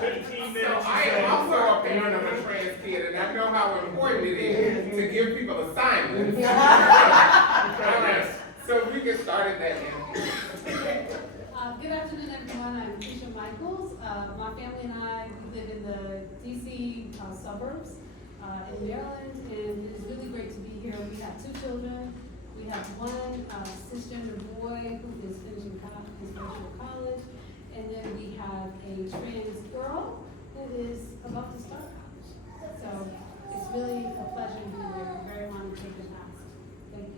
15 minutes. So I am also a parent of a trans kid, and I know how important it is to give people assignments. All right, so we get started that now. Good afternoon, everyone. I'm Keisha Michaels. My family and I live in the DC suburbs in Maryland, and it's really great to be here. We have 2 children. We have one cisgender boy who is finishing college, and then we have a trans girl who is about to start college. So it's really a pleasure to be here. I'm very honored to have been asked. Thank you.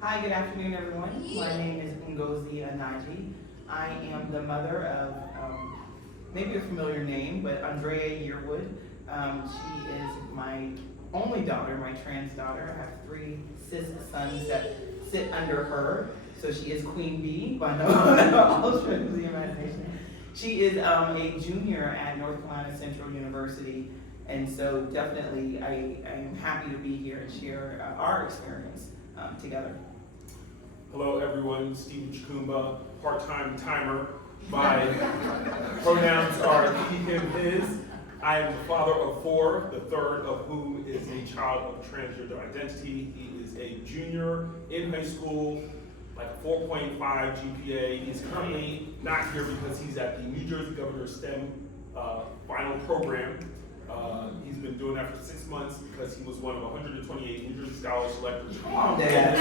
Hi, good afternoon, everyone. My name is Ngozi Nnaji. I am the mother of maybe a familiar name, but Andrea Yearwood. She is my only daughter, my trans daughter. I have 3 cis sons that sit under her. So she is Queen Bee by all strength of the imagination. She is a junior at North Carolina Central University. And so definitely I am happy to be here and share our experience together. Hello, everyone. Stephen Chikumba, part-time timer. My pronouns are he, him, his. I am the father of 4, the third of whom is a child of transgender identity. He is a junior in high school, like a 4.5 GPA. He's currently not here because he's at the New Jersey Governor STEM final program. He's been doing that for 6 months because he was one of 128 New Jersey Scholars selected. Come on, Dad.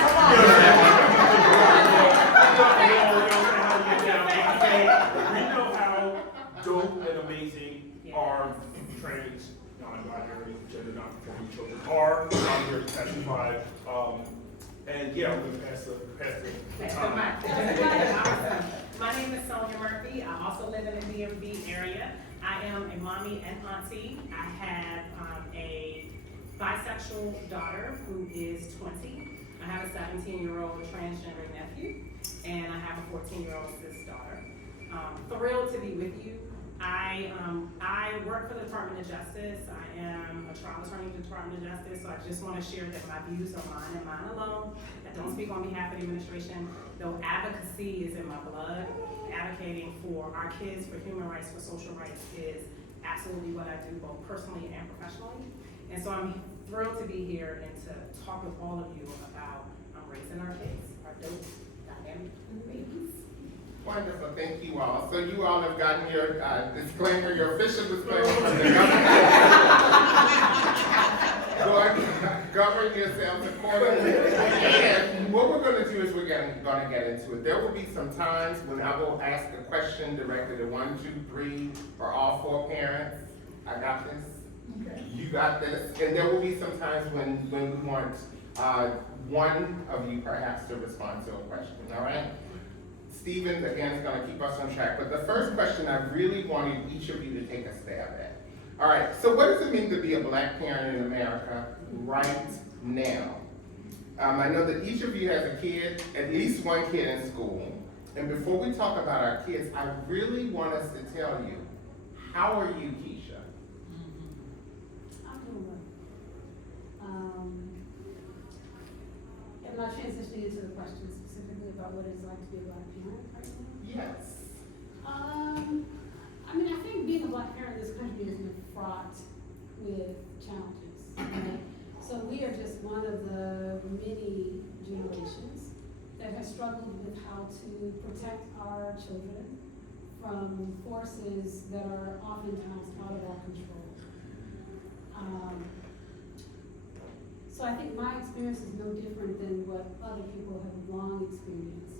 We know how dope and amazing our trans, non-binary, gender non-conforming children are. I'm here to testify. And yeah, we're going to pass the time. Awesome. My name is Sonia Murphy. I also live in the DMV area. I am a mommy and auntie. I have a bisexual daughter who is 20. I have a 17-year-old transgender nephew, and I have a 14-year-old cis daughter. Thrilled to be with you. I work for the Department of Justice. I am a trial attorney for the Department of Justice, so I just want to share that my views are mine and mine alone. I don't speak on behalf of the administration, though advocacy is in my blood. Advocating for our kids, for human rights, for social rights is absolutely what I do, both personally and professionally. And so I'm thrilled to be here and to talk with all of you about raising our kids, our dope, dynamic babies. Wonderful, thank you all. So you all have gotten your disclaimer, your official disclaimer from the government. Govern yourselves accordingly. And what we're going to do is we're going to get into it. There will be some times when I will ask a question directed at 1, 2, 3, or all 4 parents. I got this. Okay. You got this. And there will be some times when we want one of you perhaps to respond to a question, all right? Stephen, again, is going to keep us on track. But the first question I really wanted each of you to take a stab at. All right, so what does it mean to be a Black parent in America right now? I know that each of you has a kid, at least one kid in school. And before we talk about our kids, I really want us to tell you, how are you, Keisha? I'm doing well. Am I transitioning into the question specifically about what it's like to be a Black parent right now? Yes. I mean, I think being a Black parent in this country has been fraught with challenges. Right? So we are just one of the many generations that has struggled with how to protect our children from forces that are oftentimes out of our control. So I think my experience is no different than what other people have long experienced.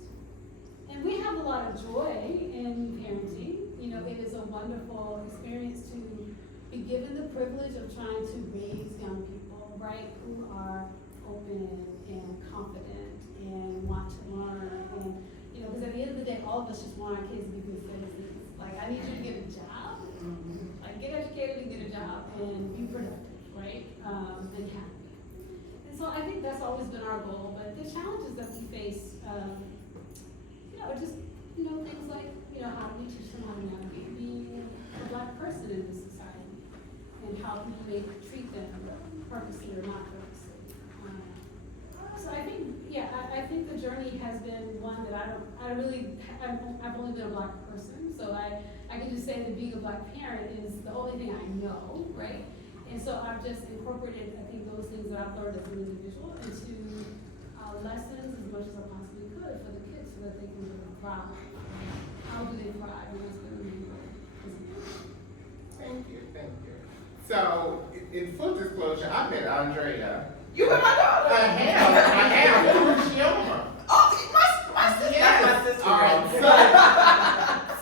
And we have a lot of joy in parenting. You know, it is a wonderful experience to be given the privilege of trying to raise young people, right, who are open and confident and want to learn. And, you know, because at the end of the day, all of us just want our kids to be good citizens. Like, I need you to get a job, like get educated and get a job and be productive, right, and happy. And so I think that's always been our goal, but the challenges that we face, you know, are just, you know, things like, you know, how do we teach them how to navigate being a Black person in this society, and how people may treat them purposely or not purposely. So I think, yeah, I think the journey has been one that I've only been a Black person, so I I can just say that being a Black parent is the only thing I know, right? And so I've just incorporated, I think, those things that I've learned as an individual into lessons as much as I possibly could for the kids so that they can really thrive. How do they thrive? And that's going to be Thank you, thank you. So, in full disclosure, I met Andrea. You and my daughter. I have. Who is she on? Oh, my sister. Yes. My sister.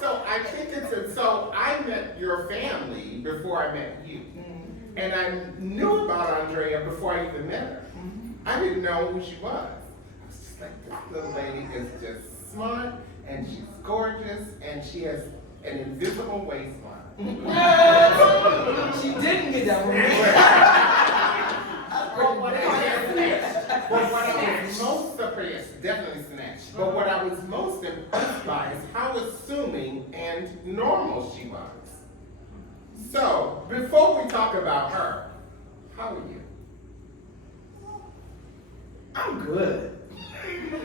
So I think so I met your family before I met you. Mm-hmm. And I knew about Andrea before I even met her. Mm-hmm. I didn't know who she was. I was just like, this little lady is just smart, and she's gorgeous, and she has an invisible waistline. She didn't get that But what I was most surprised, definitely snatched. But what I was most impressed by is how assuming and normal she was. So, before we talk about her, how are you? I'm good.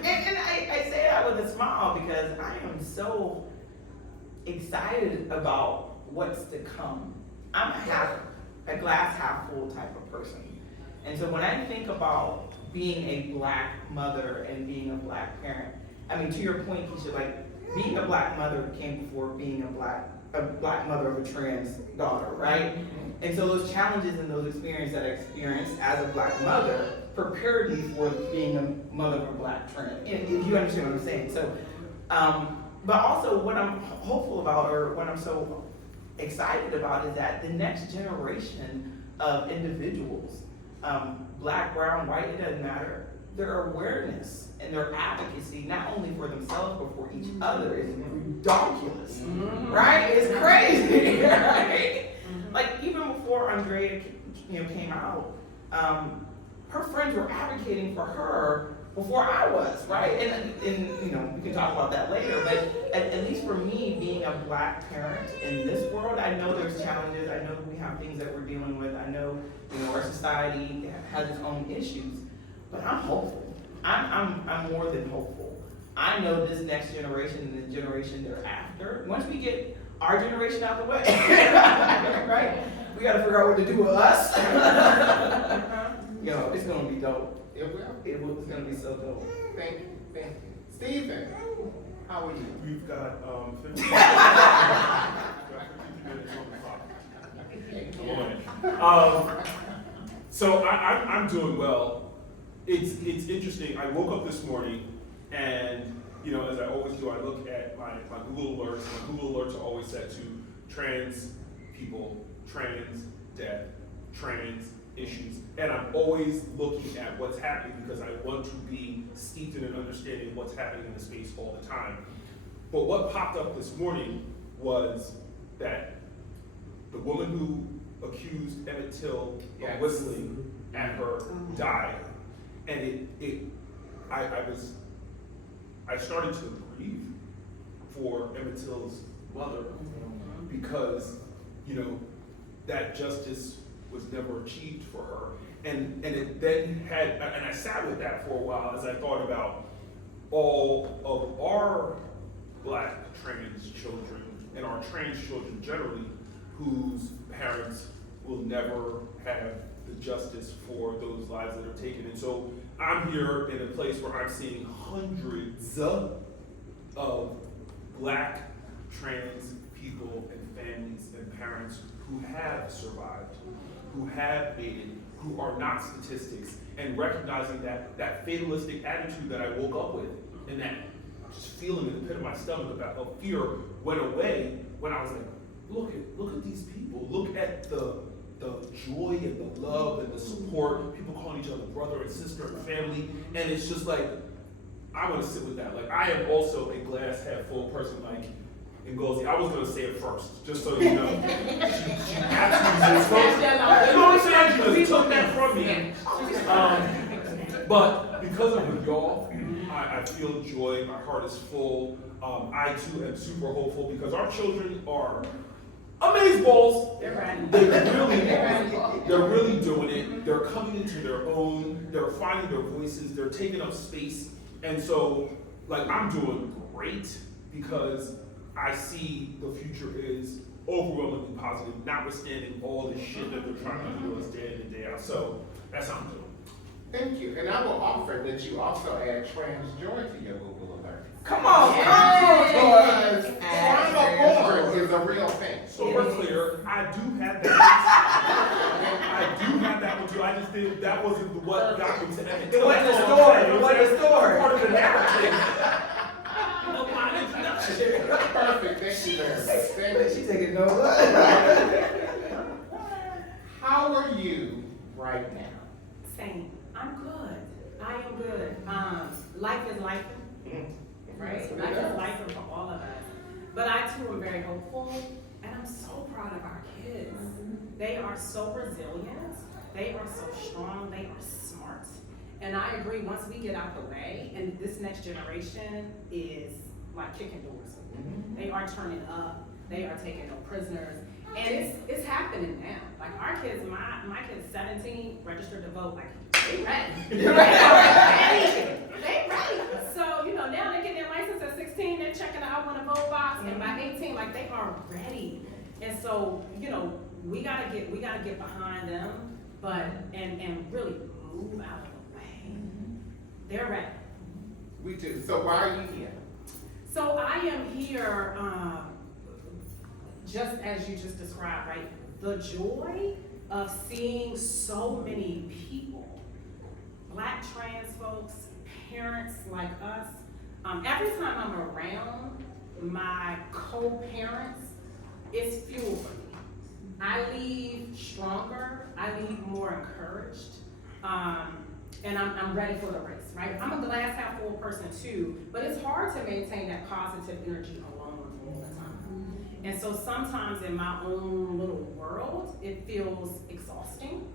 And I say that with a smile because I am so excited about what's to come. I'm a glass half full type of person. And so when I think about being a Black mother and being a Black parent, I mean, to your point, Keisha, like being a Black mother came before being a Black mother of a trans daughter, right? And so those challenges and those experiences that I experienced as a Black mother prepared me for being a mother of a Black trans, if you understand what I'm saying. So, but also what I'm hopeful about, or what I'm so excited about, is that the next generation of individuals, Black, brown, white, it doesn't matter, their awareness and their advocacy, not only for themselves but for each other, is ridiculous, right? It's crazy, right? Like even before Andrea, came out, her friends were advocating for her before I was, right? And we can talk about that later, but at least for me, being a Black parent in this world, I know there's challenges, I know we have things that we're dealing with, I know, our society has its own issues, but I'm hopeful. I'm more than hopeful. I know this next generation and the generation thereafter, once we get our generation out the way, right? We gotta figure out what to do with us. It's gonna be dope. It will. It's gonna be so dope. Thank you. Stephen, how are you? We've got 15 minutes on the clock. So I'm doing well. It's interesting. I woke up this morning and, as I always do, I look at my Google alerts. My Google alerts are always set to trans people, trans death, trans issues. And I'm always looking at what's happening because I want to be steeped in an understanding of what's happening in the space all the time. But what popped up this morning was that the woman who accused Emmett Till of whistling at her died. And I started to grieve for Emmett Till's mother because, that justice was never achieved for her. And it then and I sat with that for a while as I thought about all of our Black trans children and our trans children generally, whose parents will never have the justice for those lives that are taken. And so I'm here in a place where I'm seeing hundreds of Black trans people and families and parents who have survived, who have made it, who are not statistics, and recognizing that fatalistic attitude that I woke up with, and that just feeling in the pit of my stomach about of fear went away when I was like, look at these people, look at the joy and the love and the support, people calling each other brother and sister and family, and it's just like, I want to sit with that. Like, I am also a glass half full person like Ngozi. I was going to say it first, just so you know. She absolutely spoke. You know what I'm saying? Because he took that from me. But because I'm with y'all, I feel joy, my heart is full. I too am super hopeful because our children are amazeballs. They're really doing it. They're coming into their own. They're finding their voices. They're taking up space. And so, like, I'm doing great because I see the future is overwhelmingly positive, notwithstanding all the shit that they're trying to do us day in and day out. So that's how I'm doing. Thank you, and I will offer that you also add Transgender to your Google alerts. Come on, Because trauma-born is a real thing. So we're clear, I do have that. I do have that one too. I just did, that wasn't what got me to that. It wasn't the story, it wasn't the story. Part of the narrative. Of my introduction. Perfect, thank you very much. Thank you. She taking notes. How are you right now? Same. I'm good. I am good. Life is life, right? Life is life for all of us. But I too am very hopeful, and I'm so proud of our kids. They are so resilient. They are so strong. They are smart. And I agree, once we get out the way, and this next generation is like kicking doors. They are turning up. They are taking no prisoners. And it's happening now. Like our kids, my kid's 17, registered to vote, like they ready. They ready. They ready. So, now they get their license at 16, they're checking the I want to vote box, and by 18, like they are ready. And so, we gotta get behind them, but and really move out of the way. They're ready. We do. So why are you here? So I am here, just as you just described, right? The joy of seeing so many people, Black trans folks, parents like us. Every time I'm around my co-parents, it's fuel for me. I leave stronger, I leave more encouraged, and I'm ready for the race, right? I'm a glass half full person too, but it's hard to maintain that positive energy alone all the time. And so sometimes in my own little world, it feels exhausting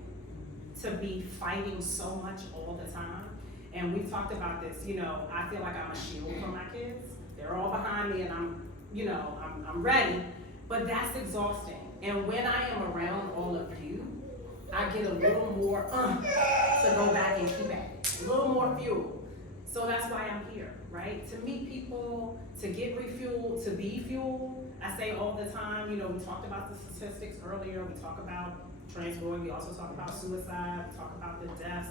to be fighting so much all the time. And we've talked about this, I feel like I'm a shield for my kids. They're all behind me and I'm ready, but that's exhausting. And when I am around all of you, I get a little more to go back and keep at it, a little more fuel. So that's why I'm here, right? To meet people, to get refueled, to be fueled. I say all the time, we talked about the statistics earlier, we talk about transgender, we also talk about suicide, we talk about the deaths.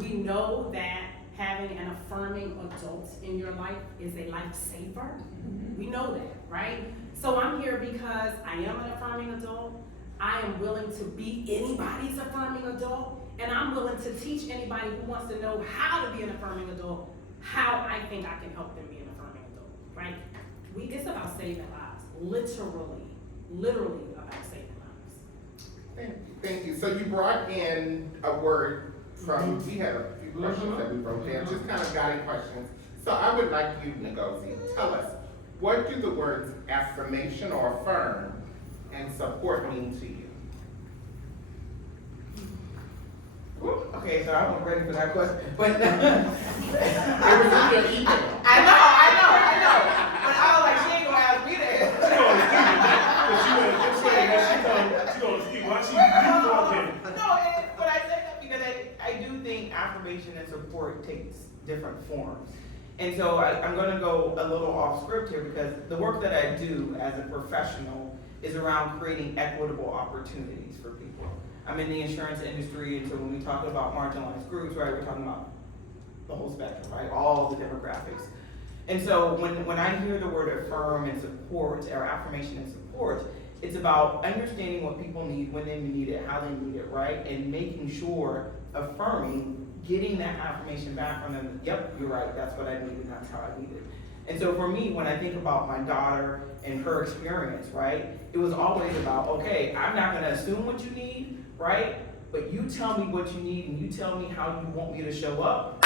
We know that having an affirming adult in your life is a lifesaver. We know that, right? So I'm here because I am an affirming adult. I am willing to be anybody's affirming adult, and I'm willing to teach anybody who wants to know how to be an affirming adult, how I think I can help them be an affirming adult, right? It's about saving lives, literally about saving lives. Thank you. So you brought in a word from, we had a few questions that we wrote down, just kind of guiding questions. So I would like you, Ngozi, tell us, what do the words affirmation or affirm and support mean to you? Okay, so I wasn't ready for that question, but It was in your email. I know. But I was like, she ain't gonna ask me that. She gonna speak. Why she talking? No, but I say that because I do think affirmation and support takes different forms. And so I'm gonna go a little off script here because the work that I do as a professional is around creating equitable opportunities for people. I'm in the insurance industry, and so when we talk about marginalized groups, right, we're talking about the whole spectrum, right, all the demographics. And so when I hear the word affirm and support, or affirmation and support, it's about understanding what people need, when they need it, how they need it, right, and making sure, affirming, getting that affirmation back from them, yep, you're right, that's what I need and that's how I need it. And so for me, when I think about my daughter and her experience, right, it was always about, okay, I'm not gonna assume what you need, right? But you tell me what you need and you tell me how you want me to show up,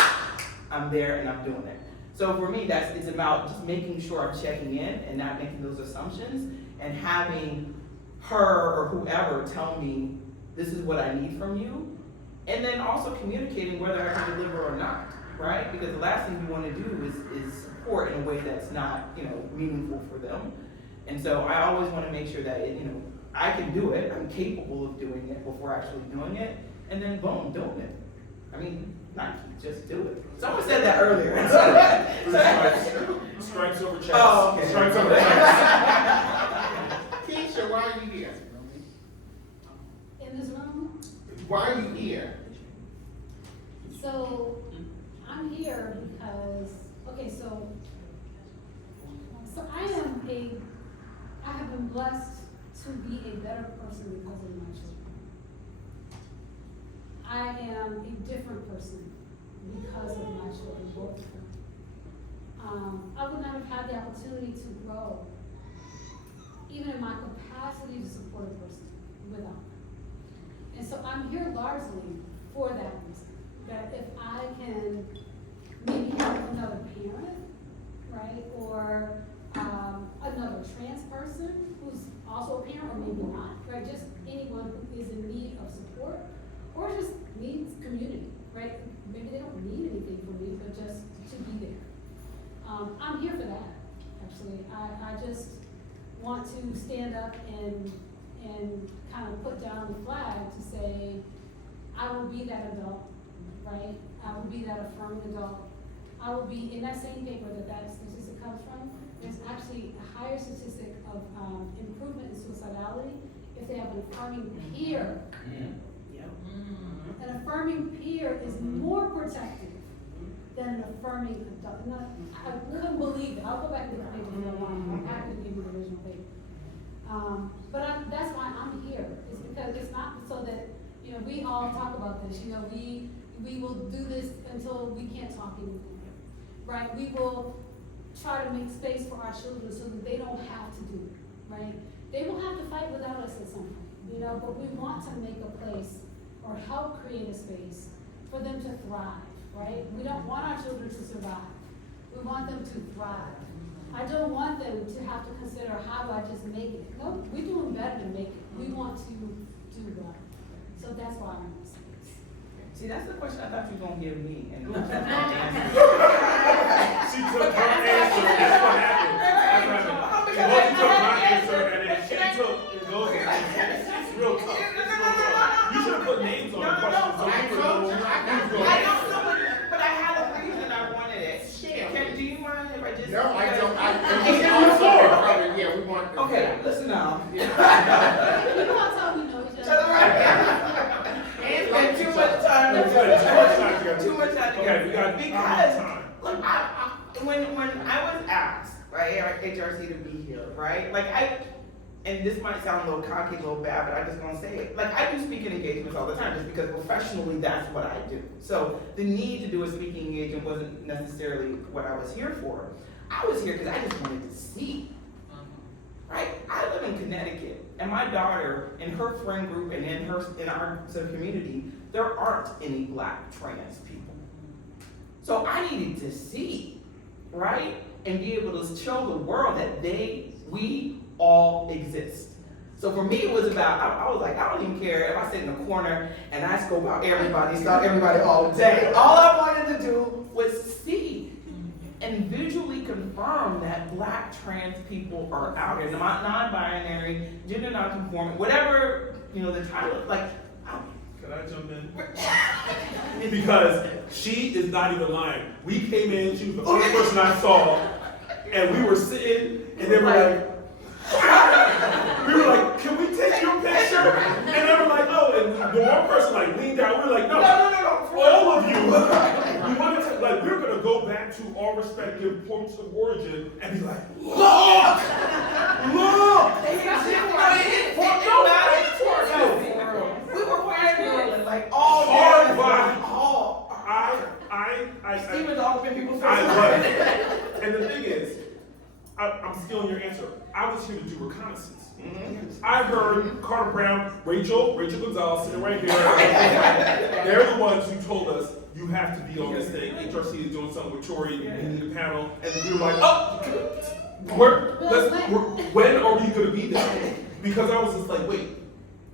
I'm there and I'm doing it. So for me, it's about just making sure I'm checking in and not making those assumptions and having her or whoever tell me this is what I need from you. And then also communicating whether I can deliver or not, right? Because the last thing you want to do is support in a way that's not, meaningful for them. And so I always want to make sure that, I can do it, I'm capable of doing it before actually doing it, and then boom, doing it. I mean, not just do it. Someone said that earlier. Stripes over checks. Oh, okay. Stripes over checks. Keisha, why are you here? In this room, Why are you here? so I'm here because, okay, so I have been blessed to be a better person because of my children. I am a different person because of my children, both of them. I would not have had the opportunity to grow, even in my capacity to support a person, without them. And so I'm here largely for that reason, that if I can maybe have another parent, right, or another trans person who's also a parent, or maybe not, right, just anyone who is in need of support, or just needs community, right? Maybe they don't need anything from me, but just to be there. I'm here for that, actually. I just want to stand up and kind of put down the flag to say, I will be that adult, right? I will be that affirming adult. I will be, in that same paper that statistic comes from, there's actually a higher statistic of improvement in suicidality if they have an affirming peer. An affirming peer is more protective than an affirming adult. I couldn't believe it. I'll go back to the paper if I want. I'm happy to give you the original paper. But that's why I'm here. It's because it's not so that, you know, we all talk about this. You know, we will do this until we can't talk anymore, right? We will try to make space for our children so that they don't have to do it, right? They will have to fight without us at some point, you know, but we want to make a place or help create a space for them to thrive, right? We don't want our children to survive. We want them to thrive. I don't want them to have to consider, how do I just make it? No, we're doing better than make it. We want to do well. So that's why I'm in this space. See, that's the question I thought you were gonna give me. And She took her answer. That's what happened. That's what happened. Ngozi took my answer, and then she took Ngozi's answer. It's real tough. It's real tough. You should have put names on the question so you would know who's going I to don't answer. know, but I had a reason I wanted it. Do you mind if I just? No, I don't. Yeah, we want. Okay, listen now. You know how tall we know each other. And too much time. Too much time together. Too much time Okay, we got because time. look, when I was asked, right, at HRC to be here, right, like and this might sound a little cocky, a little bad, but I'm just gonna say it. Like, I do speaking engagements all the time just because professionally that's what I do. So the need to do a speaking engagement wasn't necessarily what I was here for. I was here because I just wanted to see. Right? I live in Connecticut, and my daughter, in her friend group and in our sort of community, there aren't any Black trans people. So I needed to see, right? And be able to show the world that we all exist. So for me, it was about, I was like, I don't even care if I sit in a corner and I scope out everybody, stalk everybody all day. All I wanted to do was see and visually confirm that Black trans people are out here, non-binary, gender non-conforming, whatever, you know, the title, like, Can I jump in? Because she is not even lying. We came in, she was the first person I saw, and we were sitting, and they were like, we were like, can we take your picture? And they were like, no. And the one person like leaned down. We were like, no. All of you. We wanted to, like, we're gonna go back to our respective points of origin and be like, look. We were fangirling like all Hard day. body. I Steven's all up in people's faces. I was. And the thing is, I'm stealing your answer. I was here to do reconnaissance. I heard Carter Brown, Rachel Gonzalez sitting right here. They're the ones who told us you have to be on this thing. HRC is doing something with Tori, we need a panel, and we were like, oh, when are we gonna be there? Because I was just like, wait,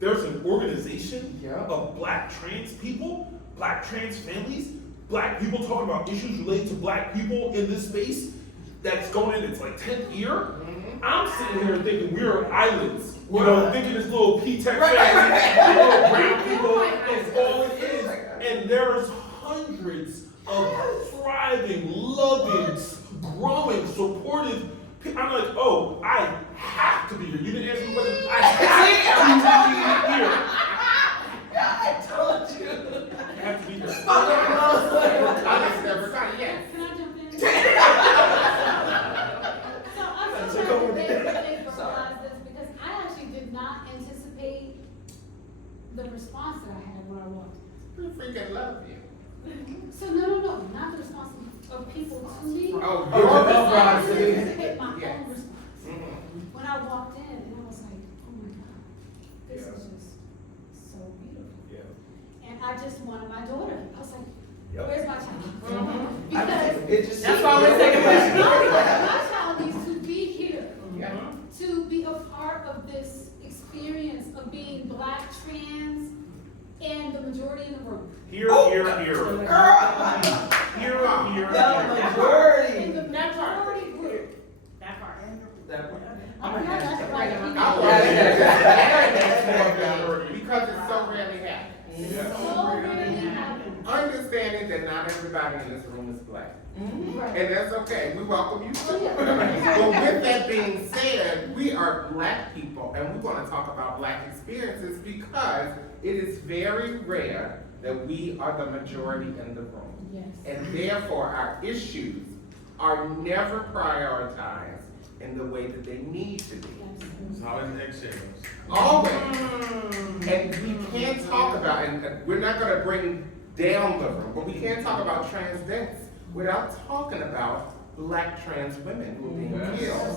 there's an organization of Black trans people, Black trans families, Black people talking about issues related to Black people in this space that's going in its like 10th year. I'm sitting here thinking we're islands, you know, thinking this little P-Tech family, little brown people is all it is. And there's hundreds of thriving, loving, growing, supportive people. I'm like, oh, I have to be here. You didn't answer the question. I have to be here. I told you. I have to be here. Yes. Can I jump in? So I'm so glad that they verbalized this because I actually did not anticipate the response that I had when I walked in. We freaking love you. So no, not the response of people to me. Oh, I your anticipate response. my Yes. own response. When I walked in and I was like, oh my God, this is just so beautiful. Yeah. And I just wanted my daughter. I was like, Yep. where's my child? Mhm. Because That's why we're taking my child needs to be here, Yeah. to be a part of this experience of being Black, trans, and the majority in the room. Here. Here. Girl. The majority. In the majority group. That part. That part. I'm not, that's right. I love that. Because it's so rarely happens. So rarely happens. Understanding that not everybody in this room is Black. Right. And that's okay. We welcome you too. Yeah. But with that being said, we are Black people and we want to talk about Black experiences because it is very rare that we are the majority in the room. Yes. And therefore our issues are never prioritized in the way that they need to be. Always. And we can't talk about, and we're not going to bring down the room, but we can't talk about trans deaths without talking about Black trans women who are being killed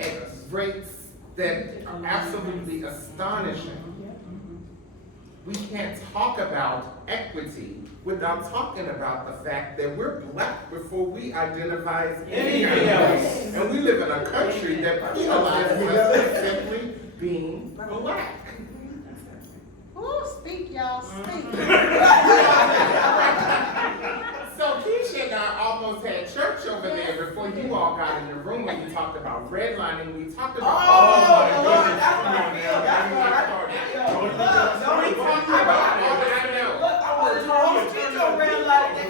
at rates that are absolutely astonishing. We can't talk about equity without talking about the fact that we're Black before we identify as anything else. And we live in a country that penalizes us for simply being Black. Oh, speak, y'all, speak. So Keisha and I almost had church over there before you all got in the room when we talked about redlining. We talked about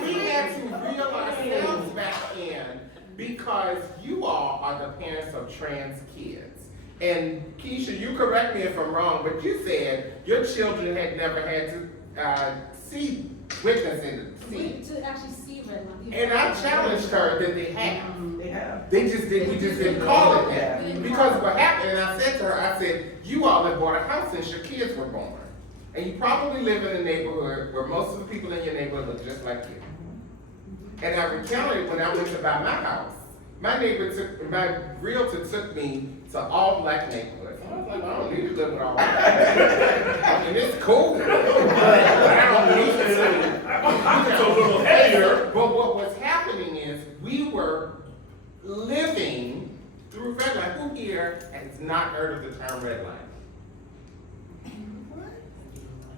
we had to reel ourselves back in because you all are the parents of trans kids. And Keisha, you correct me if I'm wrong, but you said your children had never had to witness it. To actually see redlining. And I challenged her that they have. They have. We just didn't call it that. Because what happened, and I said to her, I said, you all have bought a house since your kids were born. And you probably live in a neighborhood where most of the people in your neighborhood look just like you. And I recounted when I went to buy my house, my realtor took me to all Black neighborhoods. I was like, I don't need to live with all Black. I mean, it's cool, but I don't need to. It's a little heavier. But what was happening is we were living through redlining. Who here has not heard of the term redlining?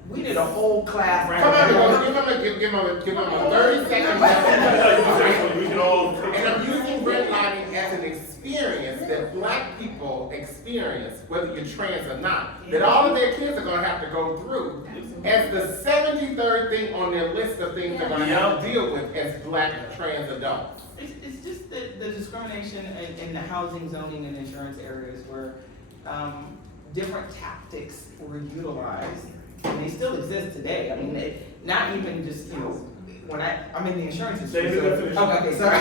We did a whole class. Come on, give him a 30-second. We can all. And I'm using redlining as an experience that Black people experience, whether you're trans or not, that all of their kids are going to have to go through as the 73rd thing on their list of things they're going to have to deal with as Black trans adults. It's just the discrimination in the housing, zoning, and insurance areas where different tactics were utilized, and they still exist today. I mean, not even just, when I'm in the insurance industry. Say the definition. Okay, sorry.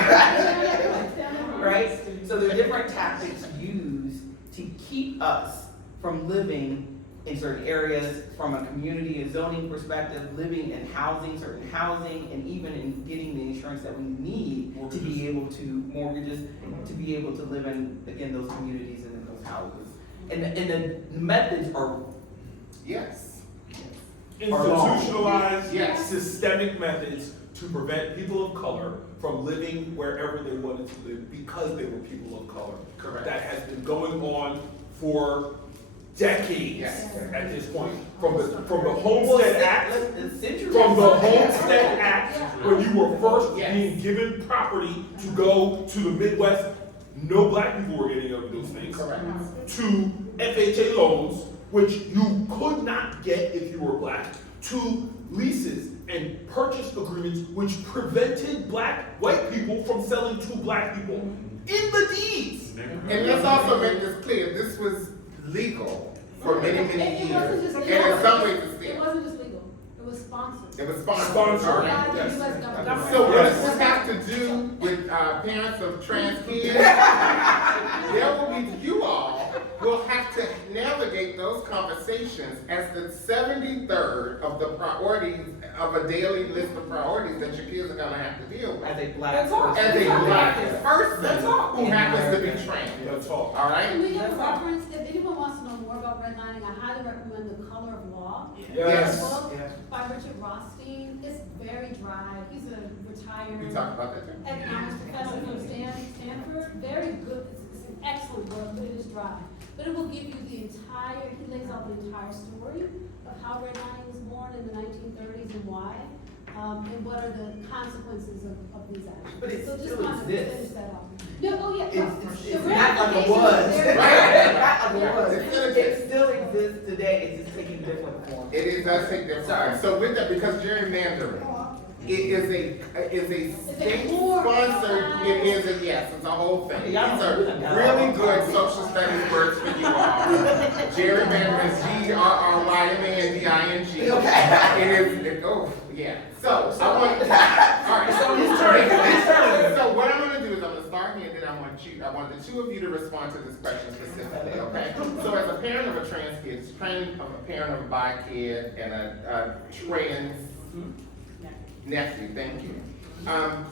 Right? So there are different tactics used to keep us from living in certain areas from a community and zoning perspective, living in housing, certain housing, and even in getting the insurance that we need to be able to mortgages, to be able to live in, again, those communities and in those houses. And the methods are Yes. Institutionalized, Yes. systemic methods to prevent people of color from living wherever they wanted to live because they were people of color. Correct. That has been going on for decades Yes. at this point. From the Homestead Act, centuries. from the Homestead Act, when you were first Yes. being given property to go to the Midwest, no Black people were getting over those things. Correct. To FHA loans, which you could not get if you were Black, to leases and purchase agreements which prevented white people from selling to black people in the deeds. And let's also make this clear, this was legal for many, many It wasn't years. just And legal. in some ways it's It still. wasn't just legal, it was sponsored. It was sponsored. Sponsored. All By right. the Yes. US government. So what Yes. does this have to do with parents of trans kids? There will be, you all will have to navigate those conversations as the 73rd of the priorities of a daily list of priorities that your kids are gonna have to deal with. As a black That's all. person. As a black person That's all. who happens to be trans. That's all. All And right? we have a reference, if anyone wants to know more about redlining, I highly recommend The Color of Law. Yes. The book Yeah. by Richard Rothstein. It's very dry. He's a retired We talked about that too. economics professor from Stanford. Very good. It's an excellent book, but it is dry. But it will give you the entire, he lays out the entire story of how redlining was born in the 1930s and why. And what are the consequences of these actions. But it So just still kind of exists. finish that off. No, oh yeah. It's The not like it ramifications was. are very- Right. Not like it was. It's still It still exists today, it's just taking different forms. It does take different forms. So with that, because gerrymandering, it is a state sponsored, it is a, yes, it's a whole thing. These are really good social studies words for you all. Gerrymandering is GRRYMANDING. Oh, yeah. So, I want, all right. So what I'm gonna do is I'm gonna start here, then I want the two of you to respond to this question specifically, okay? So as a parent of a trans kid, a parent of a bi kid, and a trans nephew, thank you.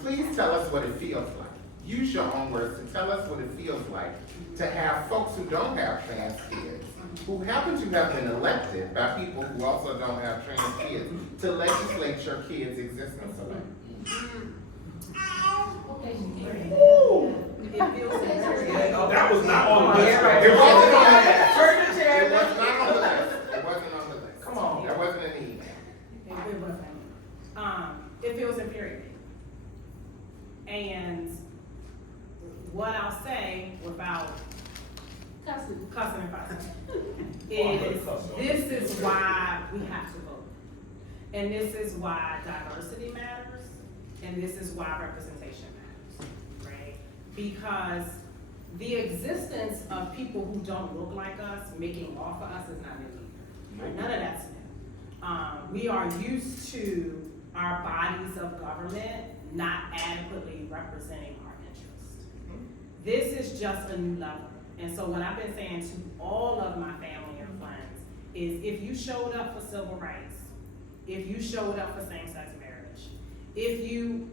Please tell us what it feels like. Use your own words to tell us what it feels like to have folks who don't have trans kids, who happen to have been elected by people who also don't have trans kids, to legislate your kids' existence away. Okay. That was not on the list. It wasn't on the list. Furniture. It was not on the list. It wasn't on the list. Come on. That wasn't an email. It wasn't. It feels infuriating. And what I'll say without Cussing. cussing and fussing is this is why we have to vote. And this is why diversity matters, and this is why representation matters, right? Because the existence of people who don't look like us making law for us is not new either. None of that's new. We are used to our bodies of government not adequately representing our interests. This is just a new level. And so what I've been saying to all of my family and friends is if you showed up for civil rights, if you showed up for same-sex marriage, if you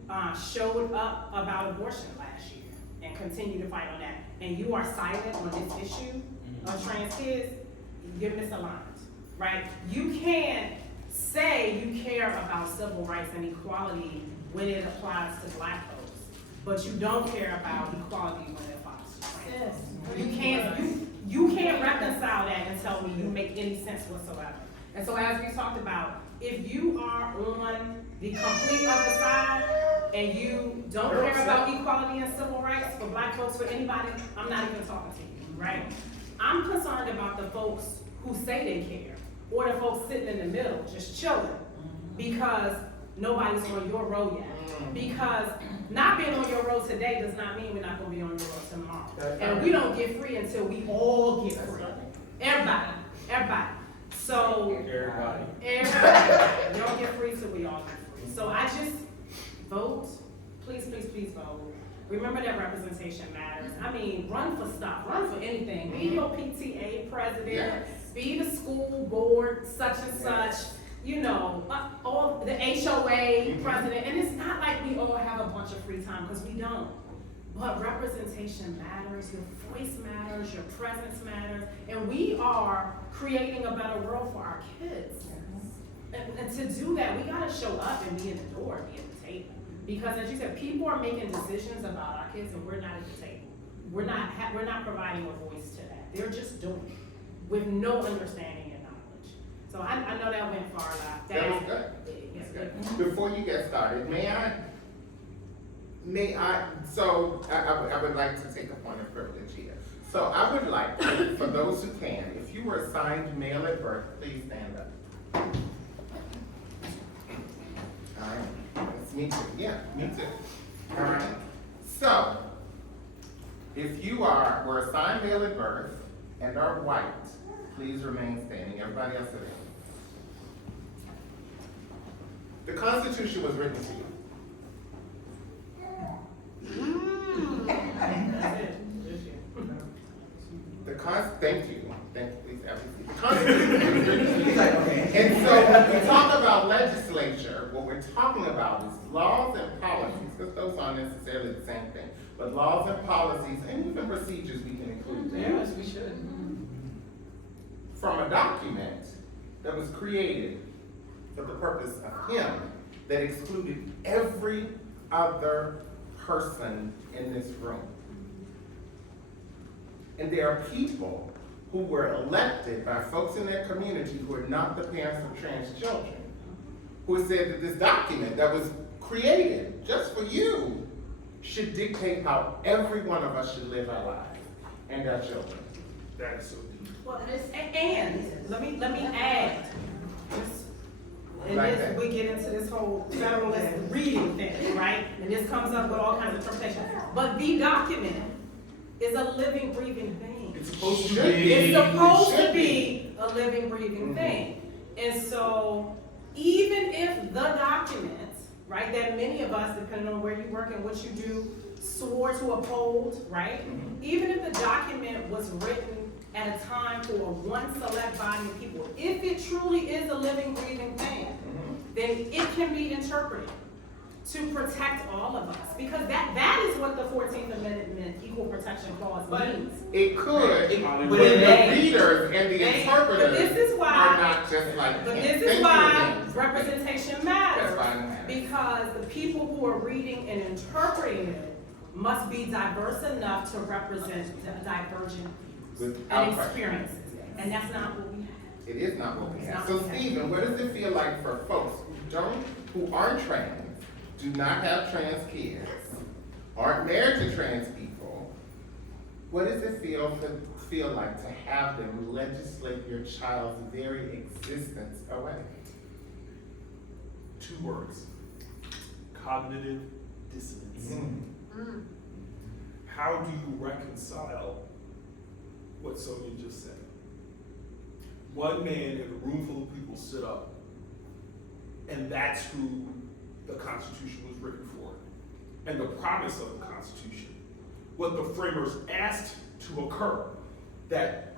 showed up about abortion last year and continue to fight on that, and you are silent on this issue of trans kids, you're misaligned, right? You can't say you care about civil rights and equality when it applies to black folks, but you don't care about equality when it applies to trans folks. You can't reconcile that and tell me you make any sense whatsoever. And so as we talked about, if you are on the complete other side and you don't care about equality and civil rights for black folks, for anybody, I'm not even talking to you, right? I'm concerned about the folks who say they care, or the folks sitting in the middle, just chilling, because nobody's on your road yet. Because not being on your road today does not mean we're not gonna be on your road tomorrow. And we don't get free until we all get free. Everybody. So, everybody. We don't get free till we all get free. So I just vote, please vote. Remember that representation matters. I mean, run for stuff, run for anything. Be your PTA president, be the school board, such and such, you know, all the HOA president. And it's not like we all have a bunch of free time, because we don't. But representation matters, your voice matters, your presence matters, and we are creating a better world for our kids. And to do that, we gotta show up and be in the door, be at the table. Because as you said, people are making decisions about our kids and we're not at the table. We're not providing a voice to that. They're just doing it with no understanding and knowledge. So I know that went far left. That was good. Yes, That's good. Before you get started, so I would like to take a point of privilege here. So I would like, for those who can, if you were assigned male at birth, please stand up. Me too, yeah, me too. All right, so, if you were assigned male at birth and are white, please remain standing. Everybody else sit in. The Constitution was written to you. Thank you. Thank you, please, everything. The Constitution was written to you. And so when we talk about legislature, what we're talking about is laws and policies, because those aren't necessarily the same thing, but laws and policies and even procedures we can include there. Yes, we should. From a document that was created for the purpose of him, that excluded every other person in this room. And there are people who were elected by folks in their community who are not the parents of trans children, who said that this document that was created just for you should dictate how every one of us should live our lives and our children. That is so deep. Well, and let me add, and Like this, that. we get into this whole federalist reading thing, right? And this comes up with all kinds of interpretation. But the document is a living, breathing thing. It's supposed to Should be. It's supposed to should be a living, breathing thing. And so, even if the document, right, that many of us, depending on where you work and what you do, swore to uphold, right? Even if the document was written at a time for one select body of people, if it truly is a living, breathing thing, then it can be interpreted to protect all of us. Because that is what the 14th Amendment Equal Protection Clause means. It could, but But the readers and the But interpreters this is why, are not just like but him. this Thank is you why again. representation That's matters. why it matters. Because the people who are reading and interpreting it must be diverse enough to represent the divergent Without and question. experiences. And that's not what we have. It is not what we It's have. not So what we have. Stephen, what does it feel like for folks who aren't trans, do not have trans kids, aren't married to trans people? What does it feel like to have them legislate your child's very existence away? 2 words. Cognitive dissonance. How do you reconcile what Sonia just said? One man in a room full of people stood up, and that's who the Constitution was written for. And the promise of the Constitution, what the framers asked to occur, that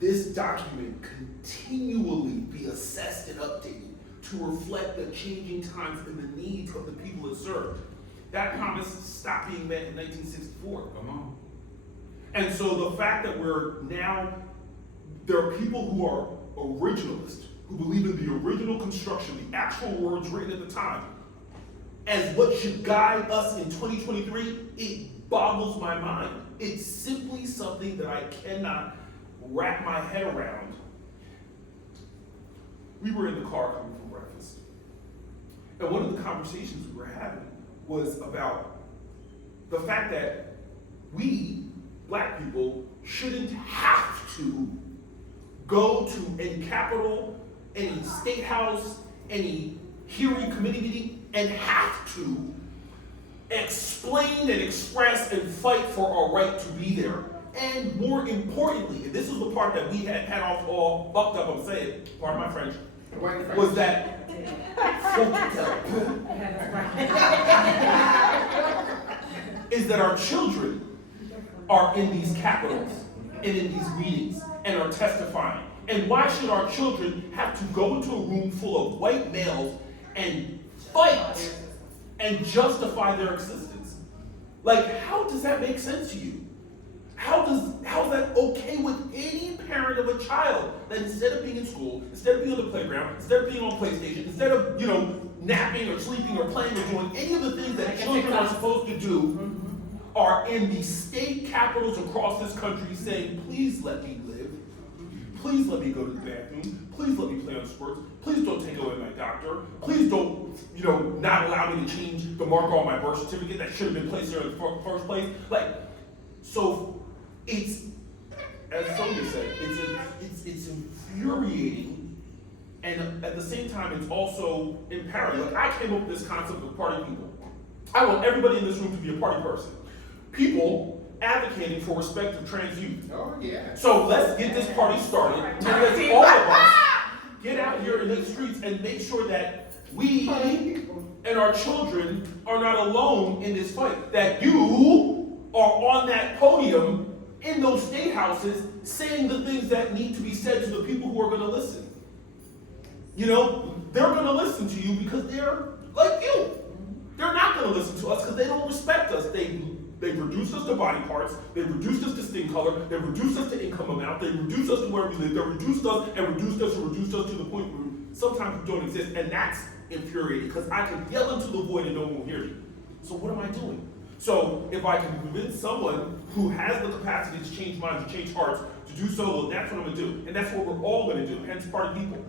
this document continually be assessed and updated to reflect the changing times and the needs of the people it served. That promise stopped being met in 1964. Come on. And so the fact that there are people who are originalists, who believe in the original construction, the actual words written at the time, as what should guide us in 2023, it boggles my mind. It's simply something that I cannot wrap my head around. We were in the car coming from breakfast, and one of the conversations we were having was about the fact that we, Black people, shouldn't have to go to any capitol, any state house, any hearing committee meeting, and have to explain and express and fight for our right to be there. And more importantly, and this is the part that we had all fucked up, I'm saying, pardon my French, was that is that our children are in these capitals and in these meetings and are testifying. And why should our children have to go into a room full of white males and fight and justify their existence? Like, how does that make sense to you? How is that okay with any parent of a child that instead of being in school, instead of being on the playground, instead of being on PlayStation, instead of, napping or sleeping or playing or doing any of the things that children are supposed to do, are in the state capitals across this country saying, please let me live, please let me go to the bathroom, please let me play on sports, please don't take away my doctor, please don't, not allow me to change the marker on my birth certificate that should have been placed there in the first place. So it's, as Sonia said, it's infuriating And at the same time, it's also imperative. Like, I came up with this concept of party people. I want everybody in this room to be a party person. People advocating for respect of trans youth. Oh, yeah. So let's get this party started, and let's all of us get out here in these streets and make sure that we and our children are not alone in this fight. That you are on that podium in those state houses saying the things that need to be said to the people who are going to listen. You know, they're going to listen to you because they're like you. They're not going to listen to us because they don't respect us. They've reduced us to body parts. They've reduced us to skin color. They've reduced us to income amount. They've reduced us to where we live. They've reduced us and reduced us and reduced us to the point where sometimes we don't exist. And that's infuriating because I can yell into the void and no one will hear me. So what am I doing? So if I can convince someone who has the capacity to change minds, to change hearts, to do so, well, that's what I'm going to do. And that's what we're all going to do, hence party people.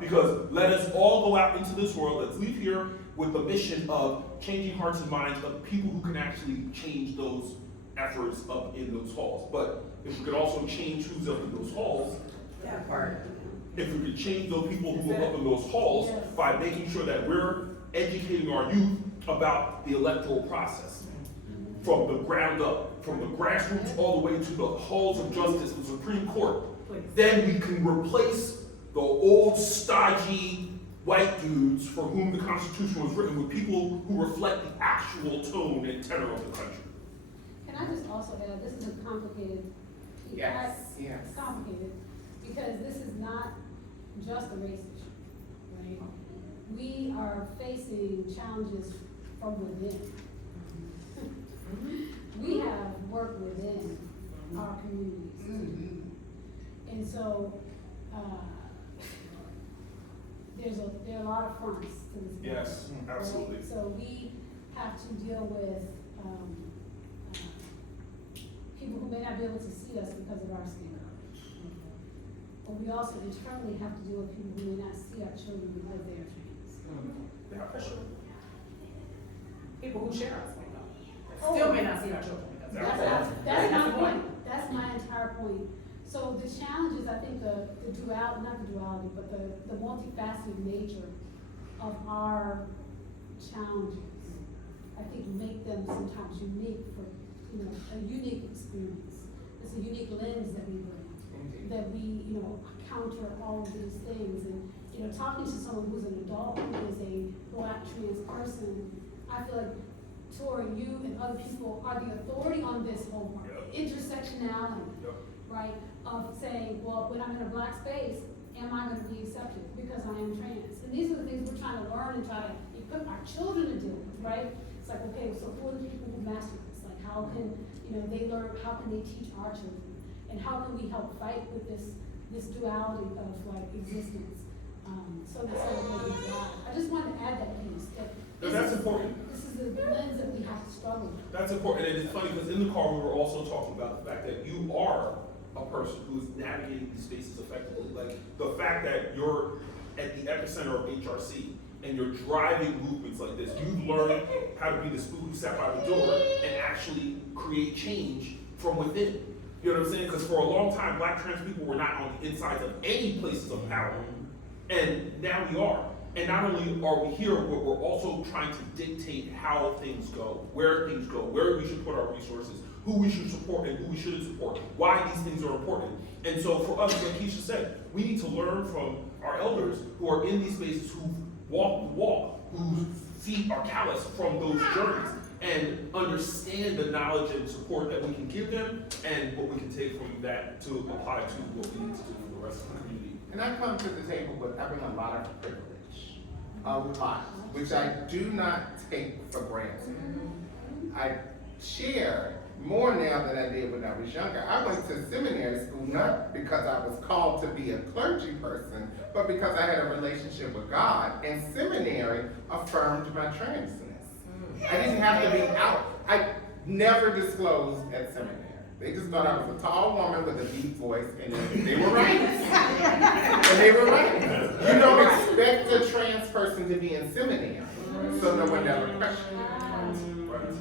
Because let us all go out into this world. Let's leave here with the mission of changing hearts and minds of people who can actually change those efforts up in those halls. But if we could also change who's up in those halls, That part. if we could change those people who are up in those halls by making sure that we're educating our youth about the electoral process from the ground up, from the grassroots all the way to the halls of justice, the Supreme Court, then we can replace the old stodgy white dudes for whom the Constitution was written with people who reflect the actual tone and tenor of the country. Can I just also add, this is a complicated. Yes, yes. It's complicated, because this is not just a race issue, right? We are facing challenges from within. We have work within our communities. And so, there are a lot of fronts to this. Yes, right? absolutely. So we have to deal with, people who may not be able to see us because of our skin color. But we also internally have to deal with people who may not see our children because they are trans. Yeah, for sure. People who share us, still may not see our children because That's my point. That's my entire point. So the challenges, I think not the duality, but the multifaceted nature of our challenges, I think make them sometimes unique for, a unique experience. It's a unique lens that we bring, that we, counter all of these things. And, talking to someone who's an adult, who is a Black trans person, I feel like Tori, you and other people are the authority on this whole intersectionality, right? Of saying, well, when I'm in a Black space, am I going to be accepted because I am trans? And these are the things we're trying to learn and try to equip our children to deal with, right? It's like, okay, so who are the people who master this? Like, how can, they learn, how can they teach our children? And how can we help fight with this duality of, existence? So I just wanted to add that piece. That's important. This is the lens that we have to struggle with. That's important, and it's funny because in the car we were also talking about the fact that you are a person who is navigating these spaces effectively. Like the fact that you're at the epicenter of HRC and you're driving movements like this. You've learned how to be the spook who sat by the door and actually create change from within. You know what I'm saying? Because for a long time, Black trans people were not on the insides of any places of power. And now we are. And not only are we here, but we're also trying to dictate how things go, where we should put our resources, who we should support and who we shouldn't support, why these things are important. And so for us, like Keisha said, we need to learn from our elders who are in these spaces, who walk the walk, whose feet are calloused from those journeys, and understand the knowledge and support that we can give them and what we can take from that to apply to what we need to do for the rest of the community. And I come to the table with having a lot of privilege, a lot, which I do not take for granted. I share more now than I did when I was younger. I went to seminary school not because I was called to be a clergy person, but because I had a relationship with God, and seminary affirmed my transness. I didn't have to be out. I never disclosed at seminary. They just thought I was a tall woman with a deep voice, and they were right. And they were right. You don't expect a trans person to be in seminary, so no one ever questioned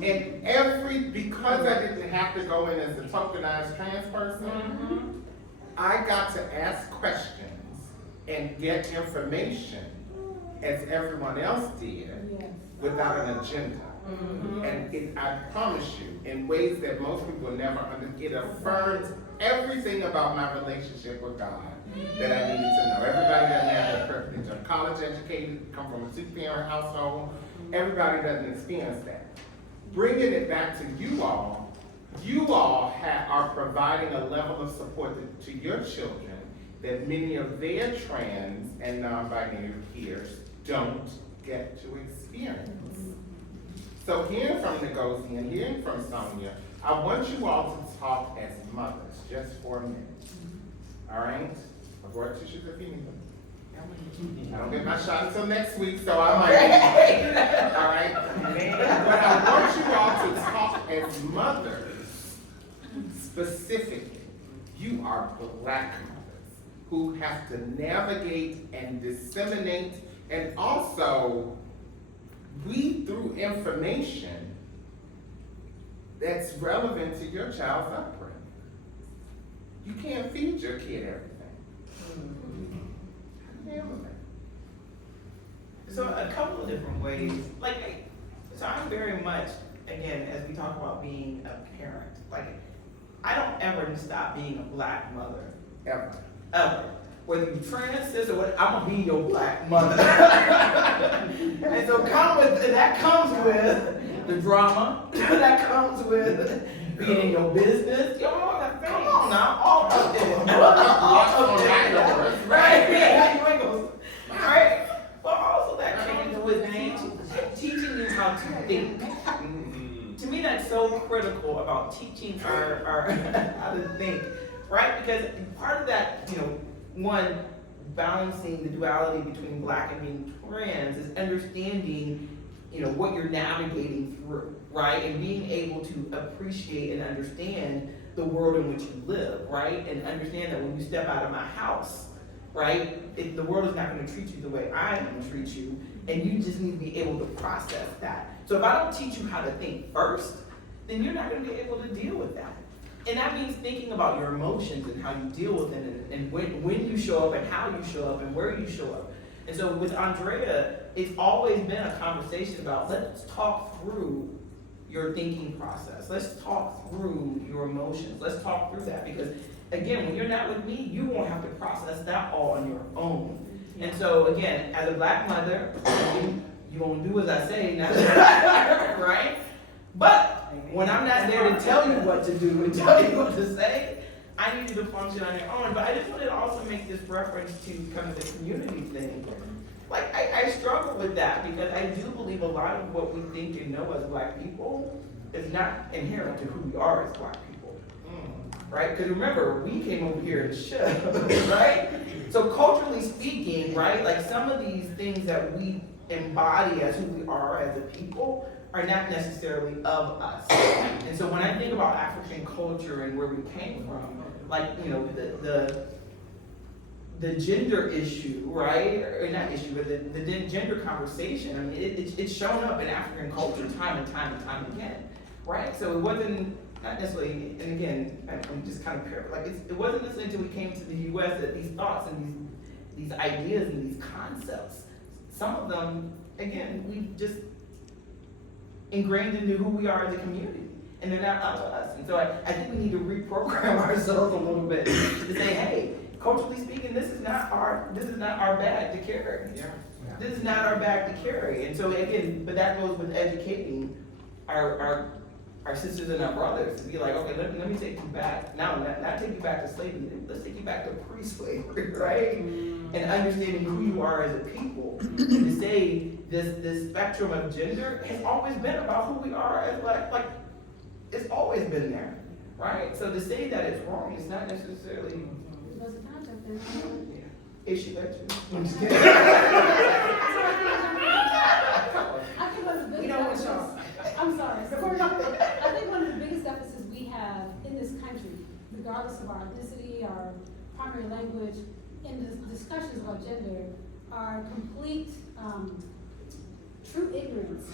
it. And because I didn't have to go in as a tokenized trans person, I got to ask questions and get information as everyone else did Yes. without an agenda. And I promise you, in ways that most people never understand, it affirms everything about my relationship with God that I needed to know. Everybody doesn't have the privilege of college educated, come from a two-parent household. Everybody doesn't experience that. Bringing it back to you all are providing a level of support to your children that many of their trans and non-binary peers don't get to experience. So hearing from Ngozi and hearing from Sonia, I want you all to talk as mothers, just for a minute. All right? I brought tissues if you need them. I don't get my shot until next week, so I might. All right? But I want you all to talk as mothers, specifically. You are Black mothers who have to navigate and disseminate and also weed through information that's relevant to your child's upbringing. You can't feed your kid everything. How do you handle that? So a couple of different ways, so I'm very much, again, as we talk about being a parent, I don't ever stop being a Black mother. Ever. Whether you trans, cis, or what, I'm gonna be your Black mother. And so that comes with the drama, that comes with being in your business. Come on now, all of it. Right? But also that comes with teaching you how to think. To me, that's so critical about teaching our how to think, right? Because part of that, one, balancing the duality between Black and being trans is understanding, what you're navigating through, right? And being able to appreciate and understand the world in which you live, right? And understand that when you step out of my house, right, the world is not going to treat you the way I am going to treat you, and you just need to be able to process that. So if I don't teach you how to think first, then you're not going to be able to deal with that. And that means thinking about your emotions and how you deal with them, and when you show up and how you show up and where you show up. And so with Andrea, it's always been a conversation about, let's talk through your thinking process. Let's talk through your emotions. Let's talk through that, because again, when you're not with me, you won't have to process that all on your own. And so again, as a Black mother, you won't do as I say, not right? But when I'm not there to tell you what to do and tell you what to say, I need you to function on your own. But I just wanted to also make this reference to kind of the community thing. I struggle with that, because I do believe a lot of what we think and know as Black people is not inherent to who we are as Black people. Right? Because remember, we came over here to show, right? So culturally speaking, right, some of these things that we embody as who we are as a people are not necessarily of us. And so when I think about African culture and where we came from, the gender issue, right? Or not issue, but the gender conversation, I mean, it's shown up in African culture time and time and time again, right? So it wasn't, not necessarily, and again, I'm just kind of it wasn't necessarily until we came to the US that these thoughts and these ideas and these concepts, some of them, again, we just ingrained into who we are as a community, and they're not up to us. And so I think we need to reprogram ourselves a little bit to say, hey, culturally speaking, this is not our bag to carry. Yeah. This is not our bag to carry. And so again, but that goes with educating our sisters and our brothers to be like, okay, let me take you back. Now, not take you back to slavery. Let's take you back to pre-slavery, right? And understanding who you are as a people. And to say this spectrum of gender has always been about who we are as Black. It's always been there, right? So to say that it's wrong is not necessarily. Was the concept then? Issue that you. I'm just kidding. I think one of the biggest I'm sorry. I think one of the biggest deficits we have in this country, regardless of our ethnicity, our primary language, in the discussions about gender, are complete true ignorance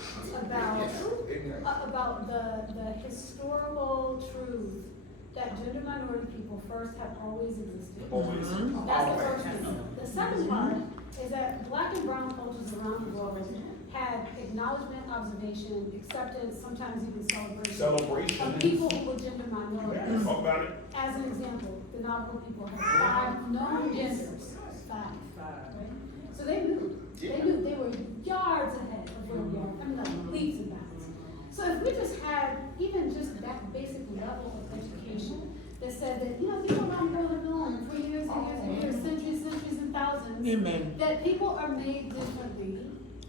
about the historical truth that gender minority people first have always existed. Always. That's the first thing. The second part is that Black and brown cultures around the world had acknowledgement, observation, acceptance, sometimes even celebration of people who were gender minorities. Yeah, talk about it. As an example, the Navajo people have 5 known genders. 5. Right? So they knew. They knew they were yards ahead of where we are. I mean, like leaps and bounds. So if we just had even just that basic level of education that said that, people around the world have known for years and years and years, centuries and thousands, Amen. that people are made differently.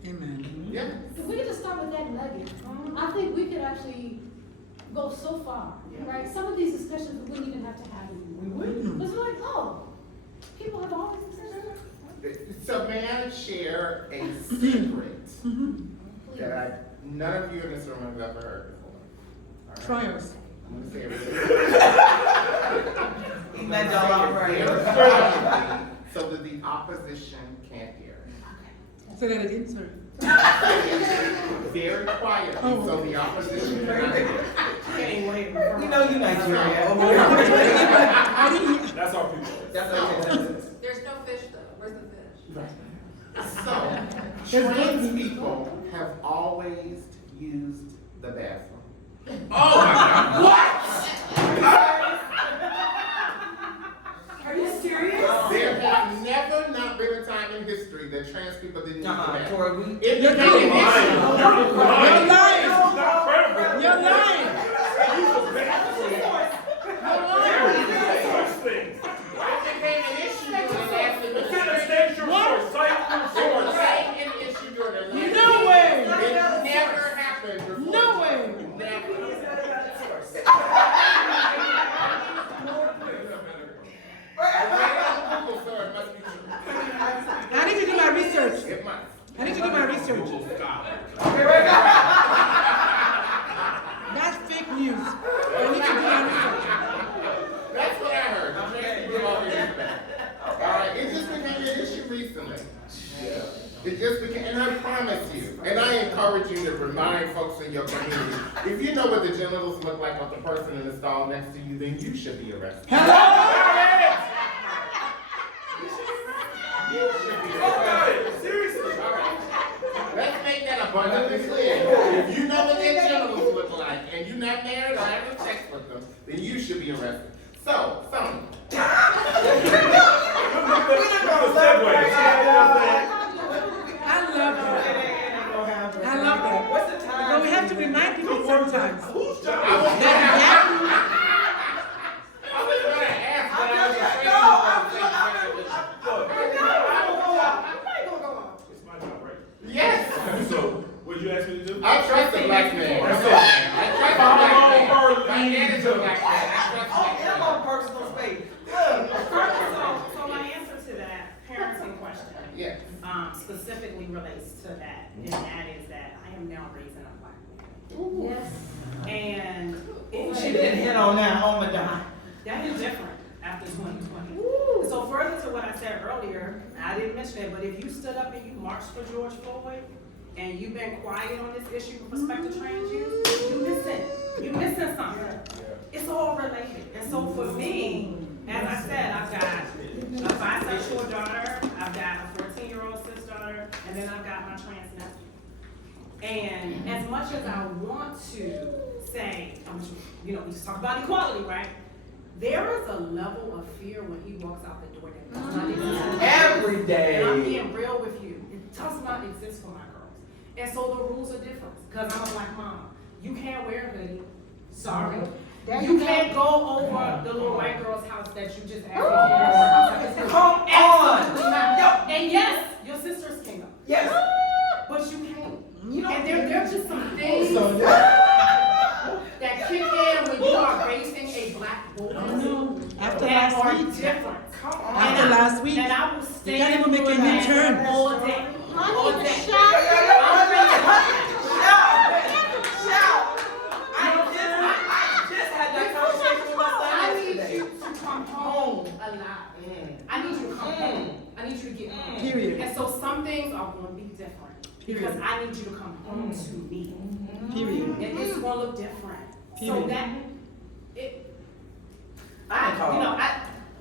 Amen. Yeah. If we could just start with that nugget, I think we could actually go so far, right? Some of these discussions we wouldn't even have to have anymore. We wouldn't. Because we're like, oh, people have always existed. So may I share a secret that none of you in this room have ever heard before? All right? Try us. I'm gonna say it Eat that dog out right. quietly so that the opposition can't hear. Say that again, sorry. Very quietly so the opposition cannot hear. Anyway, We know you Nigeria. That's our people. That's okay. There's no fish though. Where's the fish? So, trans people have always used the bathroom. Oh my God. Are you serious? There has never not been a time in history that trans people didn't use the bathroom. Tori, It You're became an lying. issue. You're lying. It's not credible. You're lying. Such things. It became an issue during the last Goodness, state your source. Cite your It source. became an issue during the last No way. It never happened before. No way. Never. Google, sir, it must be true. I need to do my research. It must. I need to do my research. That's fake news. I need to do my research. That's what I heard. The trans people always use that. All right, it just became an issue recently. It just became, and I promise you, and I encourage you to remind folks in your community, if you know what the genitals look like of the person in the stall next to you, then you should be arrested. You should be arrested. Seriously. All right. Let's make that abundantly clear. If you know what their genitals look like, and you're not married or having sex with them, then you should be arrested. So, Sonia. I love that. I love that. What's the time? But we have to remind people sometimes. I was That gonna ask, but I was afraid It's my job, right? Yes. So, what you ask me to do? I trust a black man. That's I trust a black man. My dad is a black man. I trust Oh, black I'm men. on personal space. So my answer to that parenting question, Yes. specifically relates to that, and that is that I am now raising a black man. Yes. And She didn't hit on that, oh my God. that is different after 2020. So further to what I said earlier, I didn't mention it, but if you stood up and you marched for George Floyd, and you've been quiet on this issue with respect to trans youth, you're missing something. It's all related. And so for me, as I said, I've got a bisexual daughter, I've got a 14-year-old cis daughter, and then I've got my trans nephew. And as much as I want to say, we just talk about equality, right? There is a level of fear when he walks out the door that does not exist. Every day. And I'm being real with you. It does not exist for my girls. And so the rules are different, because I'm a black mom. You can't wear a hoodie. Sorry. You can't go over the little white girl's house that you just asked me. Come on. Absolutely not. And yes, your sister's kingdom. Yes. But you can't. And there are just some things So, that kick in when you are raising a black boy after that last are week. different. After last week. And I will You stand can't even make for a that U-turn. all day. All day. Shout. I just had that conversation with my son I need yesterday. you to come home a lot. I need you to come home. I need you to get home. Period. And so some things are going to be different. Because Period. I need you to come home to me. Period. And it's going to look different. So Period. that,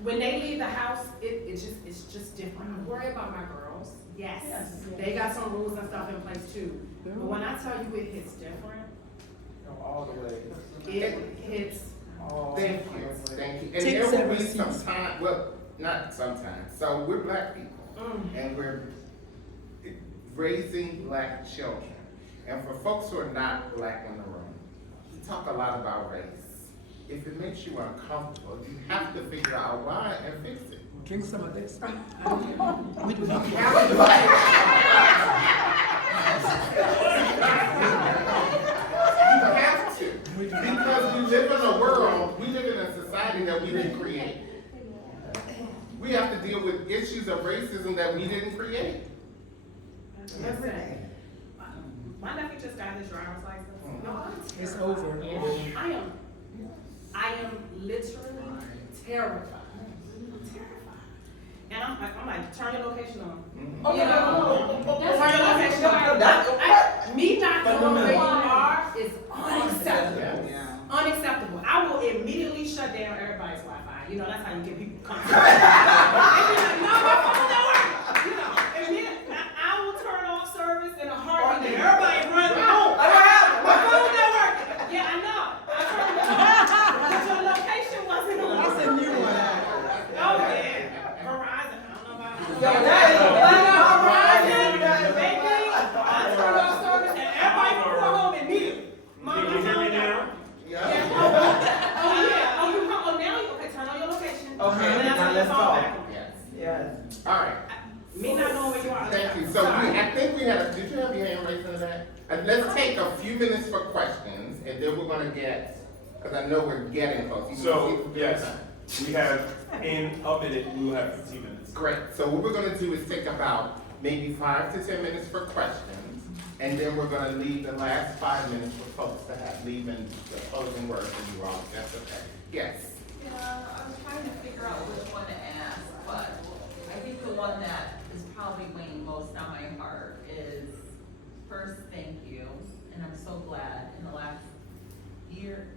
When they leave the house, it's just different. I worry about my girls. Yes, Yes. they got some rules and stuff in place too. But when I tell you it hits different, Go all the way. it hits. All Thank the you, way. thank you. And Take there will several be seats. some time, well, not sometimes, so we're black people. And we're raising black children. And for folks who are not black in the room, we talk a lot about race. If it makes you uncomfortable, you have to figure out why and fix it. Drink some of this. You have to, because we live in a world, we live in a society that we didn't create. We have to deal with issues of racism that we didn't create. Every day. My nephew just got his driver's license. No, It's over. I am literally terrified. And I'm like, turn your location on. Oh, You know, That's turn your location on. Me not knowing where you are is unacceptable. Yes. Unacceptable. I will immediately shut down everybody's Wi-Fi. You know, that's how you get people comfortable. They be like, no, my phone don't work. You know, and then I will turn off service in a heartbeat. And everybody run home. My phone don't work. Yeah, I know. I turned it on. But your location wasn't on. That's a new one. Oh, yeah. Verizon. I don't know about Verizon. Baby, I turned off service and everybody will go home immediately. Can you hear me now? Yeah. Oh, yeah. Oh, you come. Oh, now you okay? Turn on your location. Okay, And then I now turn let's the phone talk. back on. Yes. Yes. All right. Me not knowing where you are. Thank you. So I think we had, did you have your hand raised in that? Let's take a few minutes for questions, and then we're gonna get, because I know we're getting close. You can So, see- yes, we have, in a minute, we will have 15 minutes. Great. So what we're gonna do is take about maybe 5 to 10 minutes for questions, and then we're gonna leave the last 5 minutes for folks to have leaving the closing words and you all. That's okay. Yes. Yeah, I was trying to figure out which one to ask, but I think the one that is probably weighing most on my heart is, first, thank you. And I'm so glad in the last year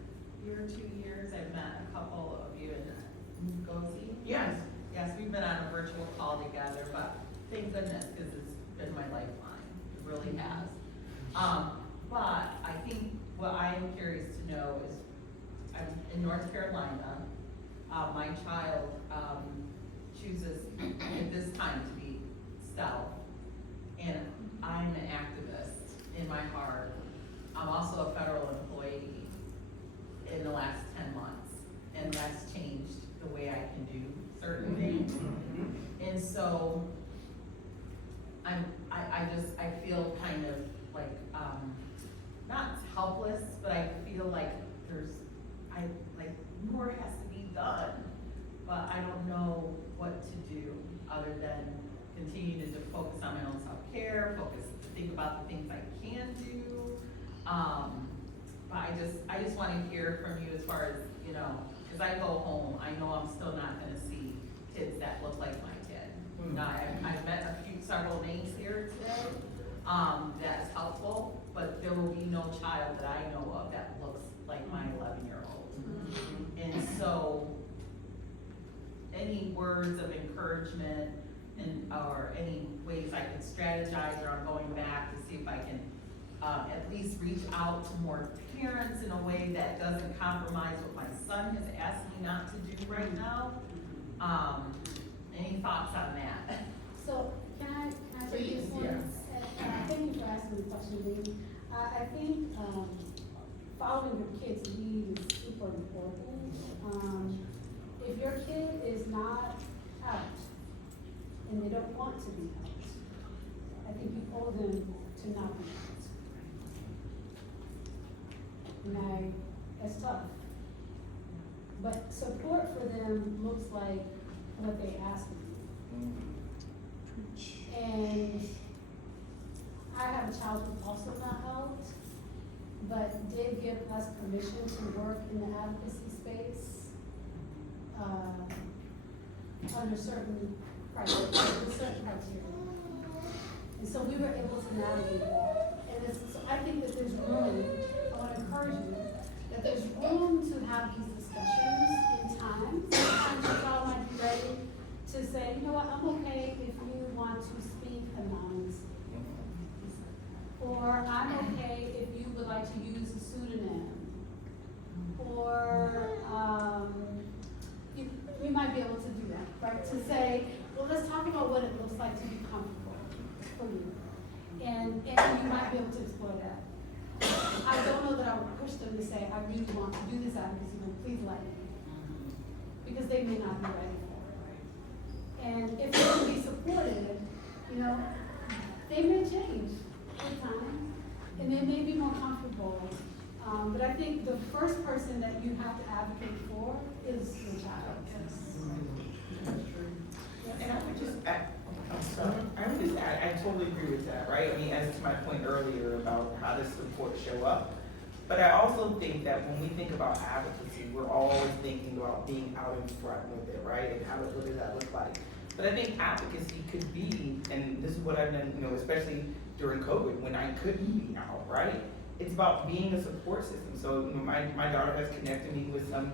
or 2 years, I've met a couple of you in Ngozi. Yes. Yes, we've been on a virtual call together, but thank goodness, because it's been my lifeline. It really has. But I think what I am curious to know is, I'm in North Carolina. My child chooses at this time to be stealth, and I'm an activist in my heart. I'm also a federal employee in the last 10 months, and that's changed the way I can do certain things. And so I feel kind of like, not helpless, but I feel like more has to be done, but I don't know what to do other than continue to focus on my own self-care, think about the things I can do. But I just want to hear from you as far as, you know, as I go home, I know I'm still not gonna see kids that look like my kid. Now, I've met several names here today, that is helpful, but there will be no child that I know of that looks like my 11-year-old. And so, any words of encouragement or any ways I can strategize, or I'm going back to see if I can at least reach out to more parents in a way that doesn't compromise what my son has asked me not to do right now. Any thoughts on that? So, can I take this one? Yes. Thank you for asking the question, Lee. I think, following your kid's lead is super important. If your kid is not out, and they don't want to be out, I think you owe them to not be out. That's tough. But support for them looks like what they ask of you. And I have a child who's also not out, but did give us permission to work in the advocacy space, under certain criteria. And so we were able to navigate that. And so I think that there's room, I want to encourage you, that there's room to have these discussions in times to say, you know what, I'm okay if you want to speak anonymously. Or I'm okay if you would like to use a pseudonym. Or, we might be able to do that, right? To say, well, let's talk about what it looks like to be comfortable for you. And you might be able to explore that. I don't know that I would push them to say, I really want to do this advocacy, but please let me. Because they may not be ready for it, right? And if they can be supported, you know, they may change with time, and they may be more comfortable. But I think the first person that you have to advocate for is your child. And I would just add, I totally agree with that, right? I mean, as to my point earlier about how does support show up. But I also think that when we think about advocacy, we're always thinking about being out in front with it, right? And what does that look like? But I think advocacy could be, and this is what I've done, you know, especially during COVID when I couldn't be out, right? It's about being a support system. So, you know, my daughter has connected me with some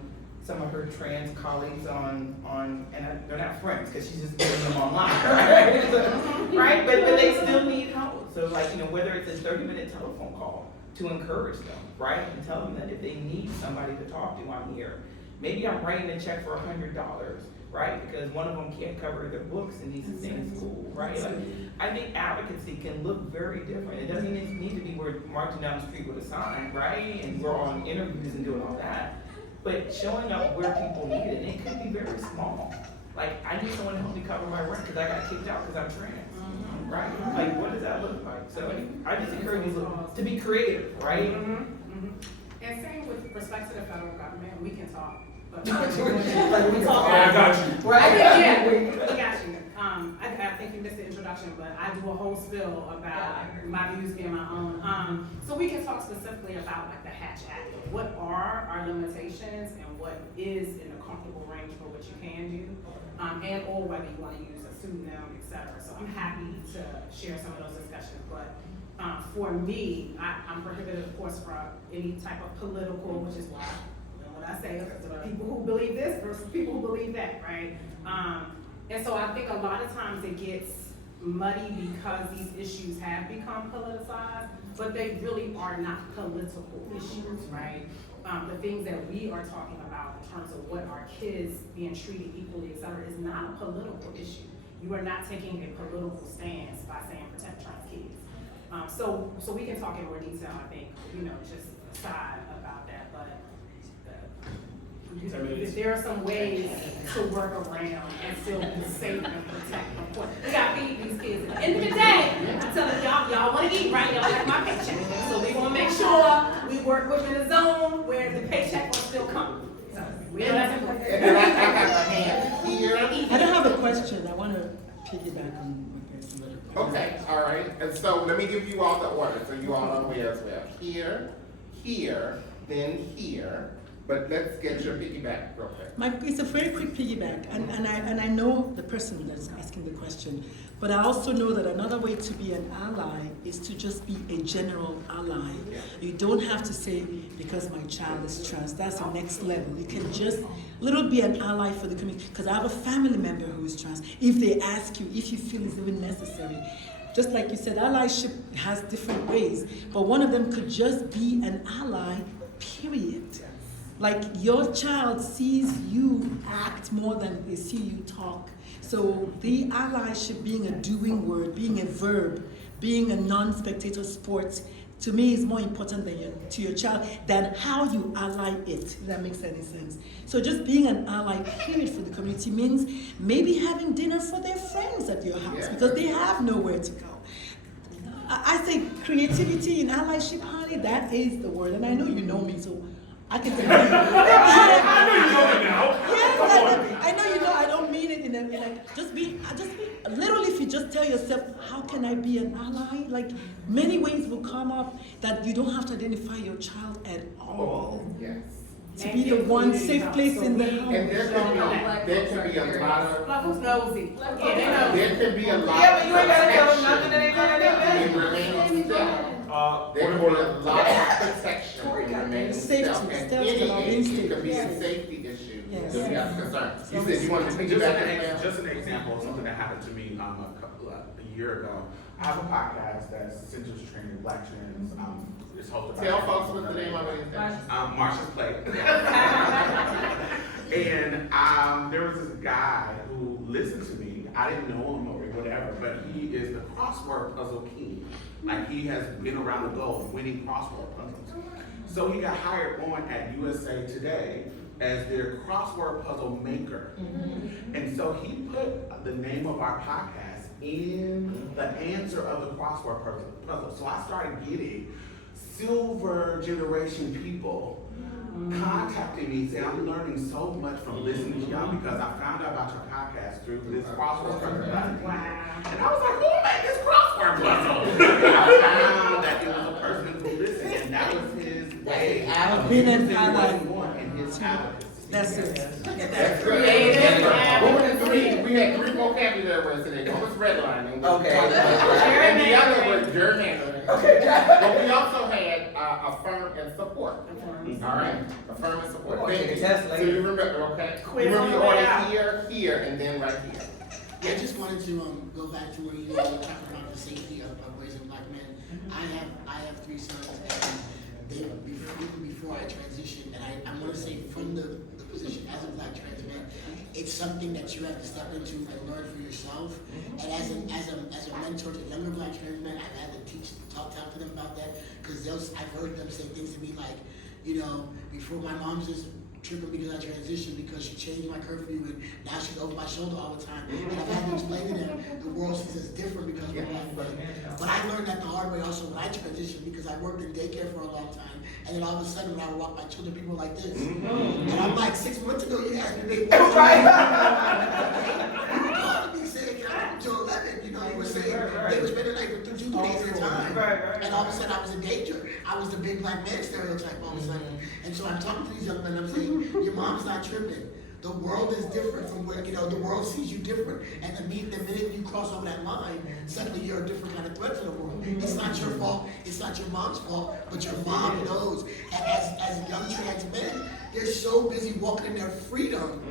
of her trans colleagues they're not friends because she's just getting them online, right? Right? But they still need help. So like, you know, whether it's a 30-minute telephone call to encourage them, right? And tell them that if they need somebody to talk to, I'm here. Maybe I'm writing a check for $100, right? Because one of them can't cover their books and needs to stay in school, right? Like, I think advocacy can look very different. It doesn't need to be we're marching down the street with a sign, right? And we're on interviews and doing all that. But showing up where people need it, and it could be very small. Like, I need someone to help me cover my rent because I got kicked out because I'm trans, right? Like, what does that look like? So I just encourage you to be creative, right? And same with respect to the federal government, we can talk. But Yeah, I got you. I got you. I think you missed the introduction, but I do a whole spill about my views being my own. So we can talk specifically about like the Hatch Act. What are our limitations and what is in a comfortable range for what you can do, and or whether you want to use a pseudonym, etc. So I'm happy to share some of those discussions. But for me, I'm prohibited, of course, from any type of political, which is why when I say there are people who believe this versus people who believe that, right? And so I think a lot of times it gets muddy because these issues have become politicized, but they really are not political issues, right? The things that we are talking about in terms of what our kids being treated equally, et cetera, is not a political issue. You are not taking a political stance by saying protect trans kids. So we can talk in more detail, I think, you know, just aside about that, but there are some ways to work around and still be safe and protect them. We gotta feed these kids. At the end of the day, I tell them, y'all wanna eat, right? Y'all like my paycheck. So we wanna make sure we work within a zone where the paycheck will still come. So we know that's important. And then I have a hand here. I don't have a question. I want to piggyback on what there's a little bit. Okay, all right. And so let me give you all the order so you all are aware as well. Here, here, then here. But let's get your piggyback real quick. It's a very quick piggyback, and I know the person that's asking the question, but I also know that another way to be an ally is to just be a general ally. You don't have to say, because my child is trans, that's the next level. You can just be an ally for the community, because I have a family member who is trans. If they ask you, if you feel it's even necessary, just like you said, allyship has different ways, but one of them could just be an ally, period. Like your child sees you act more than they see you talk. So the allyship being a doing word, being a verb, being a non-spectator sport, to me is more important to your child than how you ally it, if that makes any sense. So just being an ally, period, for the community means maybe having dinner for their friends at your house because they have nowhere to go. I say creativity in allyship, honey, that is the word. And I know you know me, so I can tell you. I know you know it now. Yes, I know you know. I don't mean it in a just be. Literally, if you just tell yourself, how can I be an ally? Like many ways will come up that you don't have to identify your child at all. Yes. To be the one safe place in the house. And there can be a lot of. Like who's Ngozi? Yeah, they know. There can be a lot. Yeah, but you ain't gotta tell them nothing that ain't gonna in remaining stealth. There can be a lot of protection in remaining Safety, stealth. And stealth any about age, it instinct, could be a yes. safety issue. Yes. So we have everybody's concern. You said you wanted to piggyback. Just an example of something that happened to me a year ago. I have a podcast that's centers training Black trans. It's hosted by Tell folks what the name of it is. Marsha's Plate. And there was this guy who listened to me. I didn't know him or whatever, but he is the crossword puzzle king. Like, he has been around the globe winning crossword puzzles. So he got hired on at USA Today as their crossword puzzle maker. And so he put the name of our podcast in the answer of the crossword puzzle. So I started getting silver generation people contacting me saying, I'm learning so much from listening to y'all because I found out about your podcast through this crossword puzzle. Wow. And I was like, who made this crossword puzzle? I found that it was a person who listened, and that was his way of being an using ally. what he wanted in his advocacy. That's it. That's Creative. What were the three? We had three vocabulary words today. One was redlining. Okay. And the other was gerrymandering. But we also had affirm and support. All right? Affirm and support. Okay, Thank you. test So later. you remember, okay? Quiz You remember on you the way ordered out. here, here, and then right here. I just wanted to go back to where you were talking about the safety of raising black men. I have 3 sons, and they even before I transitioned, and I want to say from the position as a black trans man, it's something that you have to step into and learn for yourself. And as a mentor to younger black trans men, I've had to talk to them about that, because I've heard them say things to me like, you know, before my mom's just tripping because I transitioned because she changed my curfew and now she's over my shoulder all the time. And I've had to explain to them the world sees us different because we're black men. But I learned that the hard way also when I transitioned, because I worked in daycare for a long time, and then all of a sudden when I would walk my children, people were like this. And I'm like, 6 months ago you asked me they were right. You called me saying, can I come to 11? You know, you were saying they were spending like 2 days at a time. And all of a sudden I was in danger. I was the big black man stereotype all of a sudden. And so I'm talking to these young men, I'm saying, your mom's not tripping. The world is different from where, you know, the world sees you different. And the minute you cross over that line, suddenly you're a different kind of threat to the world. It's not your fault, it's not your mom's fault, but your mom knows. And as young trans men, they're so busy walking in their freedom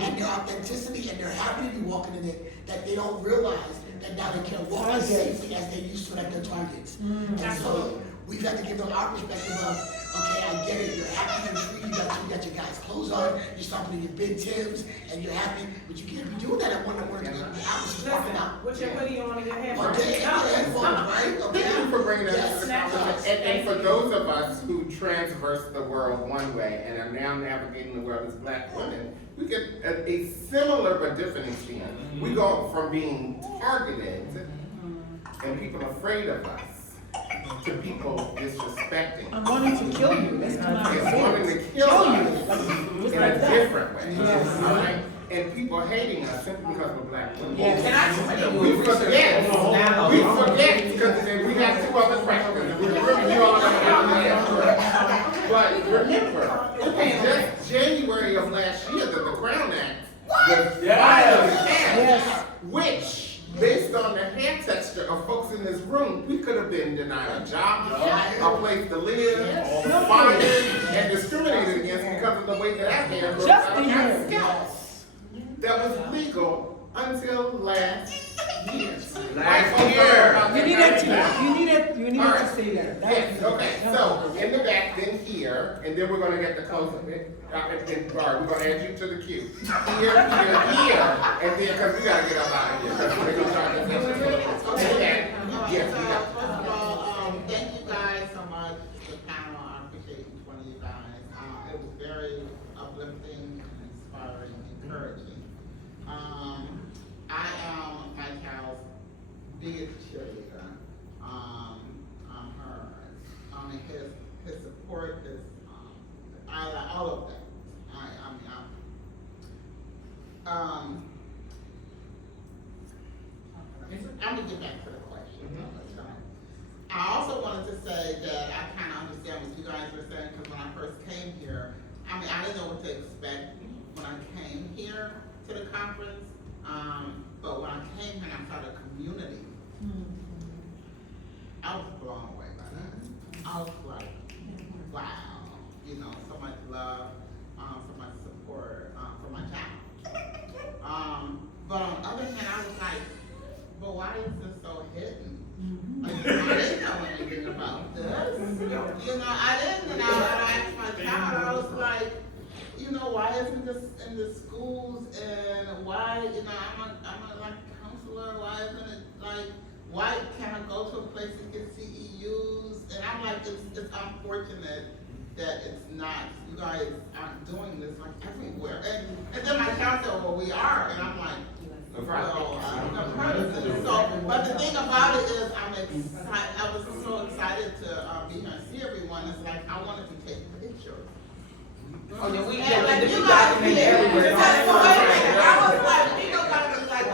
and their authenticity, and they're happy to be walking in it, that they don't realize that now they can't walk as safely as they used to at their targets. And so we've had to give them our perspective of, okay, I get it, you're happy, you're free, you got your guys' clothes on, you're stopping in your big Timbs, and you're happy, but you can't be doing that at 1 in the morning because the hours is walking out. With your hoodie on and your headphones. Okay, and your headphones, right? Okay. Thank you for bringing that Yes. to the conversation. And for those of us who transverse the world one way and are now navigating the world as black women, we get a similar but different experience. We go from being targeted and people afraid of us to people disrespecting. I'm wanting to kill you. That's come out. It's wanting to kill us in a different way. Yes. All right? And people hating us simply because we're black women. Yes. We forget because we have 2 other questions. We really you all have to But remember, just January of last year that the Crown Act was finally passed, which, based on the hair texture of folks in this room, we could have been denied a job, a place to live, fired, and discriminated against because of the way that our hair grows Just out a of our year. scalp. That was legal until last year. You needed to say that. Yes, okay, so in the back, then here, and then we're gonna get the close of it. We're gonna add you to the queue. Here, and then, cause we gotta get up out of here. We're gonna start this next one. Yes, we got. First of all, thank you guys so much, the panel. I appreciate each one of you guys. It was very uplifting, inspiring, encouraging. I am my child's biggest cheerleader. I'm hers. His support, all of that. I'm gonna get back to the question. I also wanted to say that I kind of understand what you guys were saying, because when I first came here, I didn't know what to expect when I came here to the conference, but when I came here and I saw the community, I was blown away by that. I was like, wow, so much love, so much support for my child. why is this so hidden? Like, I didn't know anything about this. You know, I didn't, and I asked my child, I was like, you know, why isn't this in the schools, and why, you know, I'm a like counselor, why isn't it like, why can't I go to a place and get CEUs? And I'm like, it's unfortunate that it's not, you guys aren't doing this like everywhere. And then my child said, well, we are, and I'm like, well, I've heard of this. So, but the thing about it is, I'm excited, I was so excited to be here and see everyone. It's like, I wanted to take pictures. Oh, yeah, we And did. you We guys documented did. everywhere. So wait a minute, I was like, you know, I was like,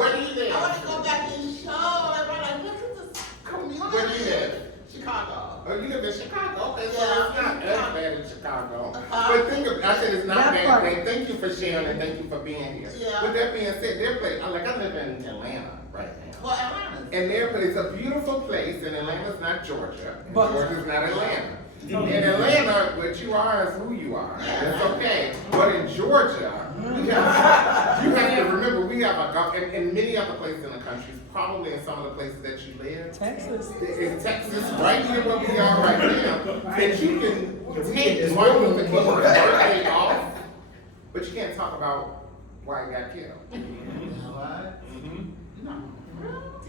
Where do you live? I want to go back and show everyone, like, look at this community. Where do you live? Chicago. Oh, you live in Chicago? Okay, so Yeah. it's not as bad in Chicago. Uh-huh. But think of, I said it's not That bad. part. Thing. Thank you for sharing and thank you for being here. Yeah. With that being said, their place, like I live in Atlanta right now. Well, Atlanta's. And their place, it's a beautiful place, and Atlanta's not Georgia. And But- Georgia's not Atlanta. In Atlanta, what you are is who you are. And it's okay. But in Georgia, you have to remember, we have in many other places in the country, probably in some of the places that you live, Texas. in Texas, right here where we are right now, that you can take Martin Luther King's birthday off, but you can't talk about why he got killed. What? No.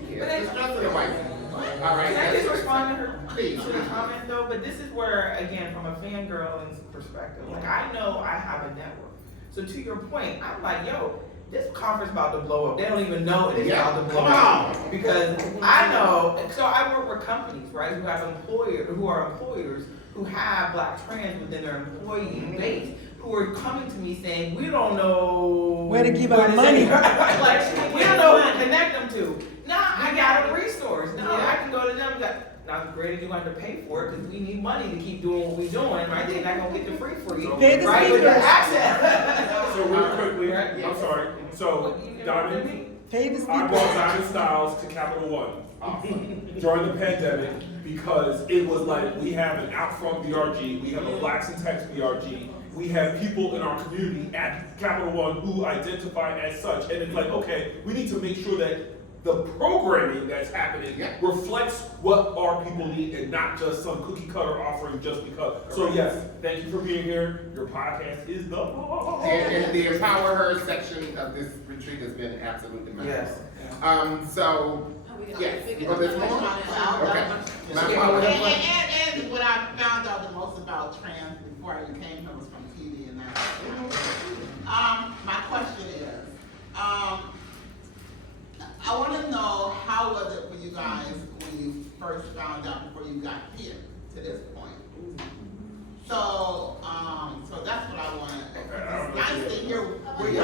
Yeah, it's just the white people. All right. Can I just respond to her, Please. to the comment though? But this is where, again, from a fangirling's perspective, like I know I have a network. So to your point, I'm like, yo, this conference about to blow up. They don't even know it is about to blow Come up. on. Because I know, so I work with companies, right, who are employers who have Black trans within their employee base, who are coming to me saying, we don't know Where to give our to money. send- like, we don't know who to connect them to. Nah, I got a resource. Nah, I can go to them. Now, great if you're going to pay for it because we need money to keep doing what we're doing, right? They're not going to get the free for you, Pay the right? With their speakers. access. So real quickly, Right. I'm sorry, so Diamond, Pay the I brought speakers. Diamond Styles to Capital One during the pandemic because it was like, we have an out front BRG, we have a Blacks in Tech BRG, we have people in our community at Capital One who identify as such, and it's like, okay, we need to make sure that the programming that's happening reflects what our people need and not just some cookie cutter offering just because. So yes, thank you for being here. Your podcast is the bomb. And the Empower Her section of this retreat has been absolutely magical. Yes. So, yes, oh, there's more? Okay. And what I found out the most about trans before I came here was from TV and that. My question is, I want to know how was it for you guys when you first found out before you got here to this point? So, so that's what I want. It's nice to hear where you're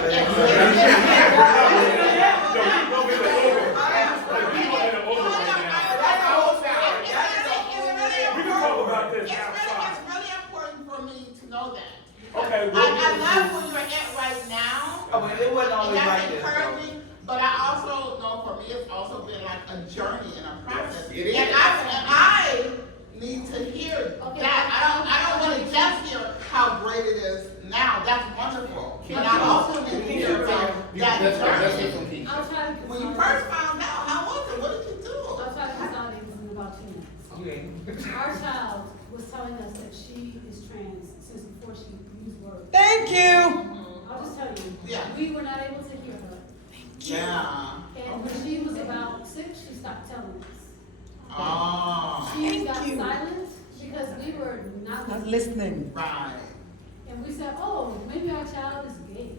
It's really important for me to know that. Okay, I love where you're at right now. Oh, but it wasn't always And like that's this, though. encouraging, but I also know for me, it's also been like a journey and a process. It is. And I need to hear that. I don't want to just hear how great it is now. That's wonderful. But I also need to hear about that That's journey. from Keisha. I'll try to When you consolidate. first found out, how was it? What did you do? I'll try to consolidate this in about 2 minutes. You ain't. Our child was telling us that she is trans since before she used words. Thank you. I'll just tell you, Yeah. we were not able to hear her. Yeah. And when she was about 6, she stopped telling us. Oh, She Thank got you. silent because we were not Not listening. listening. right. And we said, oh, maybe our child is gay.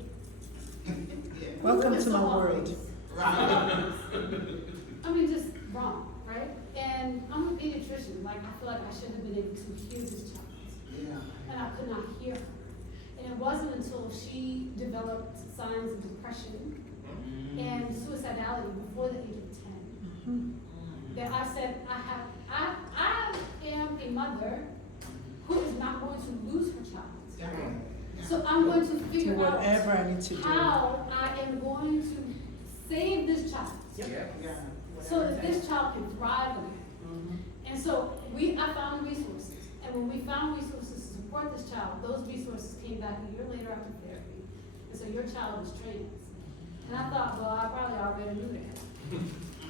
Yeah. Welcome It's to so my obvious. world. Right. I mean, just wrong, right? And I'm a pediatrician, like I feel like I should have been able to hear this child. Yeah. And I could not hear her. And it wasn't until she developed signs of depression and suicidality before the age of 10 that I said, I am a mother who is not going to lose her child. Yeah. So I'm going to Do figure out whatever I need to do. how I am going to save this child Yeah. so that this child can thrive in it. And so I found resources. And when we found resources to support this child, those resources came back a year later after therapy. And so your child is trans. And I thought, well, I probably already knew that.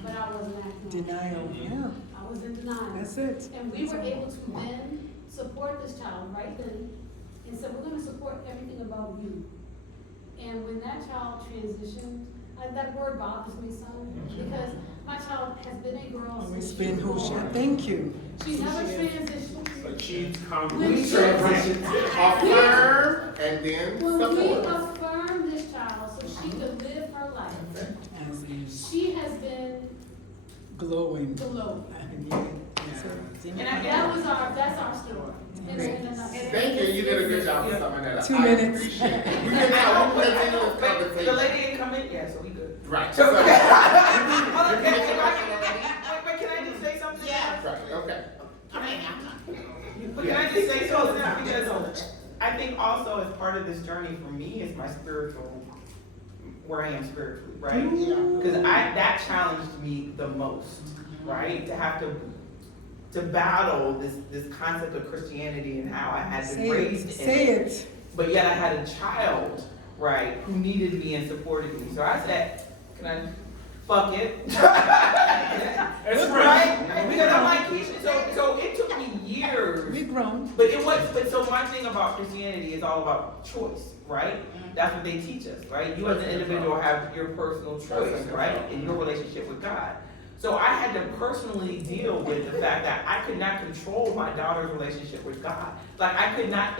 But I wasn't acting. Denial, yeah, I was in denial. that's it. And we were able to then support this child right then and said, we're gonna support everything about you. And when that child transitioned, that word bothers me some, because my child has been a girl since It's she been who was she, born. thank you. She never transitioned. Achieved When congregation. she- Affirm and then When we support. affirmed this child so she could live her life, As is she has been glowing. below. That's our story. In a nutshell. Thank you, you did a good job of summing that up. 2 I minutes. appreciate it. We can now, we can continue this The conversation. lady didn't come in yet, so we good. Right. So, So- but can I just say something? Yeah. Right, okay. I mean, I'm not. But can I just say something? Because I think also as part of this journey for me is my spiritual, where I am spiritually, right? Because that challenged me the most, right? To have to battle this concept of Christianity and how I had been Say raised it, in say it. it. But yet I had a child, right, who needed me and supported me. So I said, can I fuck it? That's Right? Because I'm like, Keisha, so it took me years. We grown. But so my thing about Christianity is all about choice, right? That's what they teach us, right? You as an individual have your personal choice, right? In your relationship with God. So I had to personally deal with the fact that I could not control my daughter's relationship with God. Like I could not,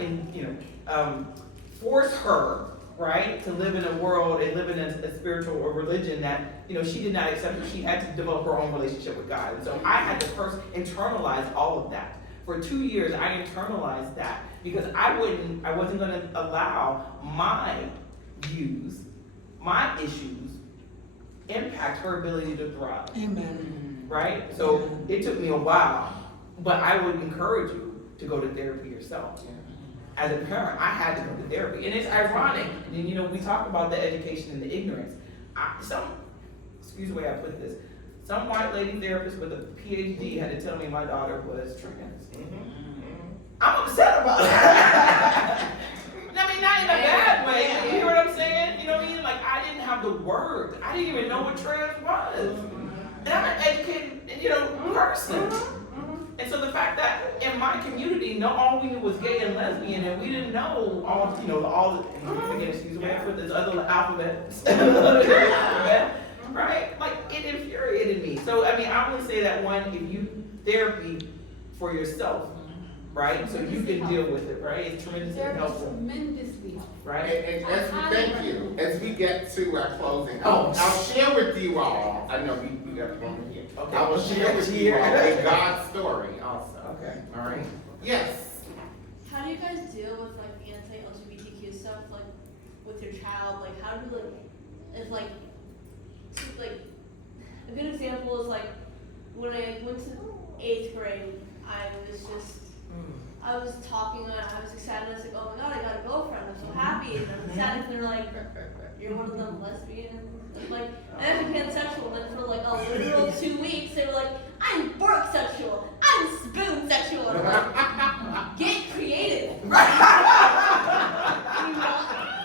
force her, right, to live in a world and live in a spiritual or religion that, she did not accept. She had to develop her own relationship with God. And so I had to first internalize all of that. For 2 years, I internalized that because I wasn't going to allow my views, my issues, impact her ability to thrive. Amen. Right? So it took me a while, but I would encourage you to go to therapy yourself. As a parent, I had to go to therapy. And it's ironic, and we talk about the education and the ignorance. Excuse the way I put this, some white lady therapist with a PhD had to tell me my daughter was trans. I'm upset about that. I mean, not in a bad way. You hear what I'm saying? You know what I mean? Like, I didn't have the word. I didn't even know what trans was. And I'm an educated, person. And so the fact that in my community, all we knew was gay and lesbian, and we didn't know all again, excuse me, for this other alphabet, right? Like, it infuriated me. So, I mean, I would say that one, if you therapy for yourself, right? So you can deal with it, right? It's tremendously Therapy is helpful, tremendously helpful. right? And thank you. As we get to our closing, Oh. I'll share with you all, I know we got one here. Okay. I will share with you all a God story also. Okay. All right? Yes. How do you guys deal with like the anti-LGBTQ stuff, like with your child? Like, how do if like a good example is like when I went to 8th grade, I was talking and I was excited. I was like, oh my god, I got a girlfriend! I'm so happy. And I'm excited. And they're like, you're one of them lesbian. Like, and I'm pansexual. And then for like a literal 2 weeks, they were like, I'm fork sexual. I'm spoon sexual. And I'm like, get creative. And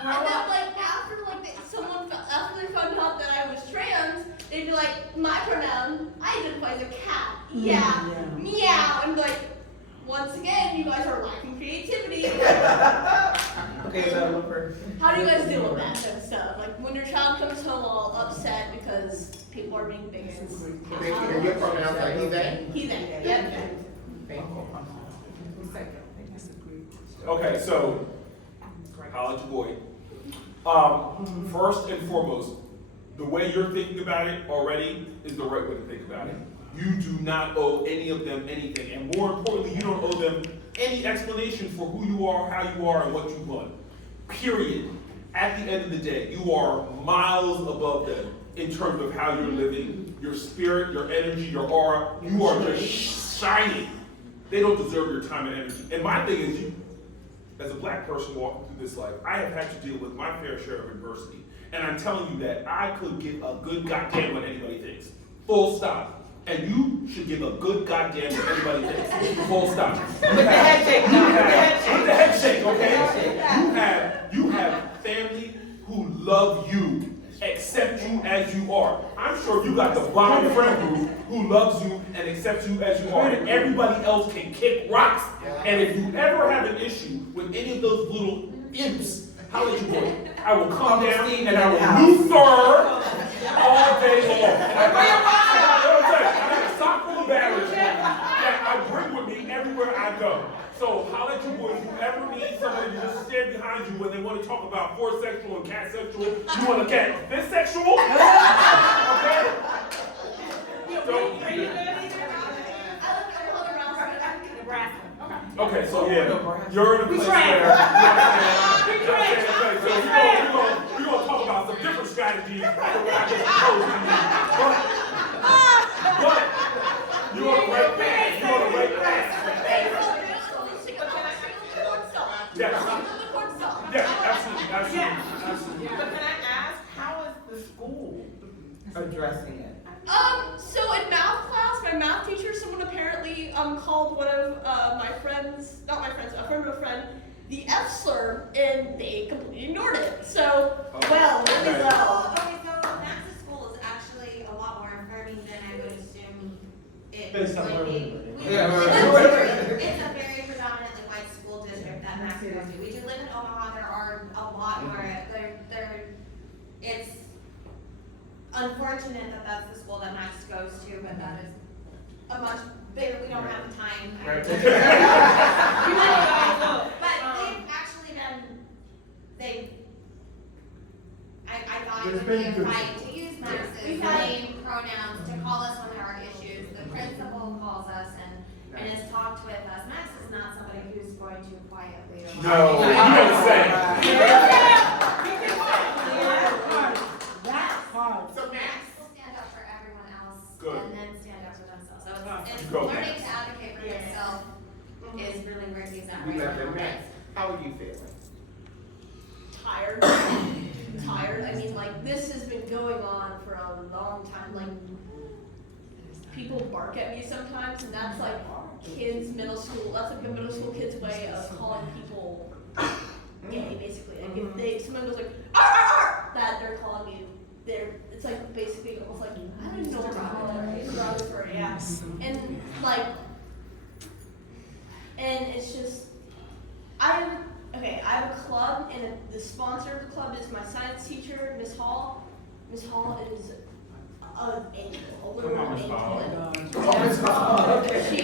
then like after they found out that I was trans, they'd be like, my pronoun, I identify as a cat. Yeah. Meow. And like, once again, you guys are lacking creativity. Okay, so How do you guys deal with that kind of stuff? Like when your child comes home all upset because people are being bigots. Thank you. And your pronouns are he, they? He, they. Yep. Okay, so, college boy. First and foremost, the way you're thinking about it already is the right way to think about it. You do not owe any of them anything, and more importantly, you don't owe them any explanation for who you are, how you are, and what you want. Period. At the end of the day, you are miles above them in terms of how you're living, your spirit, your energy, your aura. You are just shining. They don't deserve your time and energy. And my thing is, as a black person walking through this life, I have had to deal with my fair share of adversity. And I'm telling you that I could give a good goddamn what anybody thinks. Full stop. And you should give a good goddamn what anybody thinks. Full stop. with the head shake, With the head shake, okay? You have family who love you accept you as you are. I'm sure you got the bomb friend group who loves you and accepts you as you are, and everybody else can kick rocks. And if you ever have an issue with any of those little imps, how did you work? I will come down and I will Luther all day long. And I got a sock full of batteries that I bring with me everywhere I go. So holla at you boys, if you ever need somebody to just stand behind you when they want to talk about four-sexual and cat-sexual, you want a cat fist-sexual? Okay? Okay, so yeah, you're in a place where we're gonna talk about some different strategies than what I just proposed to you. But you're on the right path. You're on the right path. Yes. Yes, absolutely. But can I ask, how is the school addressing it? So in math class, my math teacher, someone apparently called one of my friends, not my friends, a friend of a friend, the F slur, and they completely ignored it. So, well, really well. Okay, so Max's school is actually a lot more affirming than I would assume it would be. It's a very predominantly white school district that Max goes to. We do live in Omaha, there are a lot more, it's unfortunate that that's the school that Max goes to, but that is a much bigger, we don't have the time. But they've actually I thought it would be a right to use Max's name, pronouns, to call us when there are issues. The principal calls us and has talked with us. Max is not somebody who's going to quietly. No, you don't say. That's hard. So Max, Will stand up for everyone else Good. and then stand up for themselves. So it's Go. learning to advocate for yourself is really where he's at we right love now. it. Max, how are you feeling? Tired. Tired. I mean, like, this has been going on for a long time. Like, people bark at me sometimes, and that's like kids, middle school. That's like a middle school kid's way of calling people gay, basically. Like, if someone goes like, "Arr, arr, arr," that they're calling you. It's like basically almost like, I don't know what to call it. It's derogatory, yeah. And like, and it's just, I have a club, and the sponsor of the club is my science teacher, Miss Hall. Miss Hall is an angel, a literal angel. She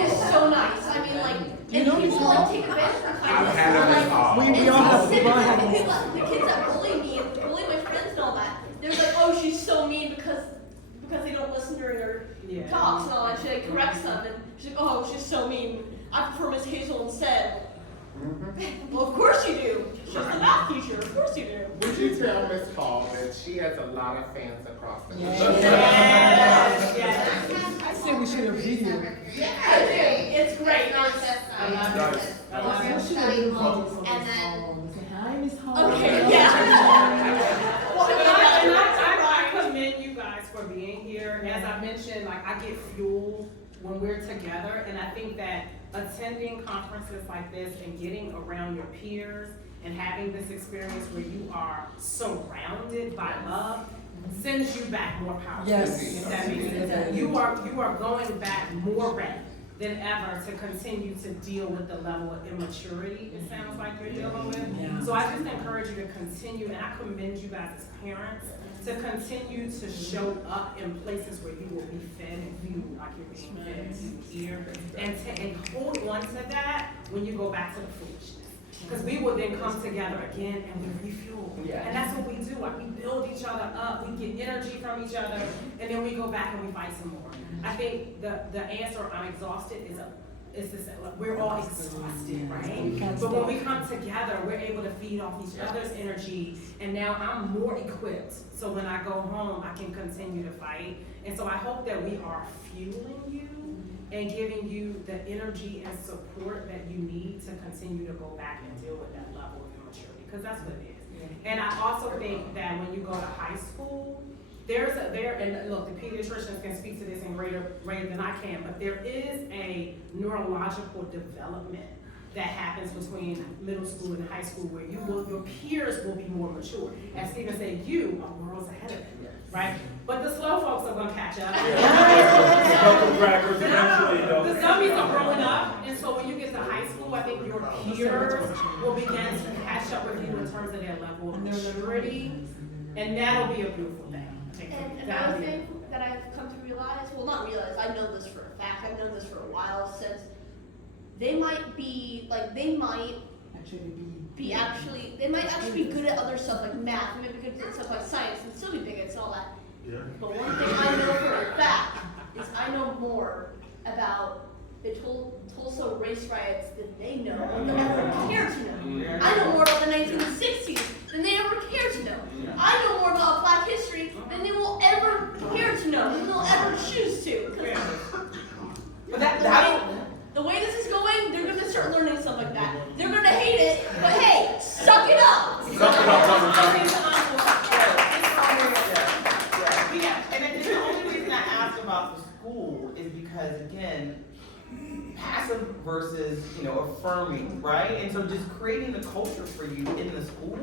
is so nice. I mean, like, and people like take advantage of her kindness. We all have the kids that bully me and bully my friends and all that. They're like, oh, she's so mean because they don't listen during her talks and all that. She like corrects them, and she's like, oh, she's so mean. I prefer Miss Hazel instead. Well, of course you do. She's the math teacher. Of course you do. Would you tell Miss Hall that she has a lot of fans across the country? Yes. I say we should have video. It's great. Not just study books and then Hi, Miss Hall. Okay, yeah. I commend you guys for being here. As I mentioned, like, I get fueled when we're together, and I think that attending conferences like this and getting around your peers and having this experience where you are surrounded by love sends you back more powerful. Yes. If that makes sense. You are going back more ready than ever to continue to deal with the level of immaturity it sounds like you're dealing with. Yeah. So I just encourage you to continue, and I commend you guys as parents to continue to show up in places where you will be fed and feel like you're being fed here, and hold on to that when you go back to the foolishness. Because we will then come together again and we refuel. And that's what we do. Like, we build each other up, we get energy from each other, and then we go back and we fight some more. I think the answer, I'm exhausted, is to say, look, we're all exhausted, right? But when we come together, we're able to feed off each other's energy, and now I'm more equipped. So when I go home, I can continue to fight. And so I hope that we are fueling you and giving you the energy and support that you need to continue to go back and deal with that level of immaturity, because that's what it is. And I also think that when you go to high school, and look, the pediatricians can speak to this in greater than I can, but there is a neurological development that happens between middle school and high school where your peers will be more mature. As Stephen said, you are worlds ahead of them, right? But the slow folks are gonna catch up. The zombies are growing up, and so when you get to high school, I think your peers will begin to catch up with you in terms of their level of maturity, and that'll be a beautiful thing. And another thing that I've come to realize, well, not realize, I know this for a fact, I've known this for a while, since they might be, like, they might actually be good at other stuff like math, they might be good at stuff like science, and still be bigots and all that. Yeah. But one thing I know for a fact is I know more about the Tulsa race riots than they know or than they ever care to know. I know more about the 1960s than they ever care to know. I know more about Black history than they will ever care to know, than they'll ever choose to. But the way this is going, they're going to start learning stuff like that. They're going to hate it, but hey, suck it up! Suck it up, and the only reason I asked about the school is because, again, passive versus, affirming, right? And so just creating the culture for you in the school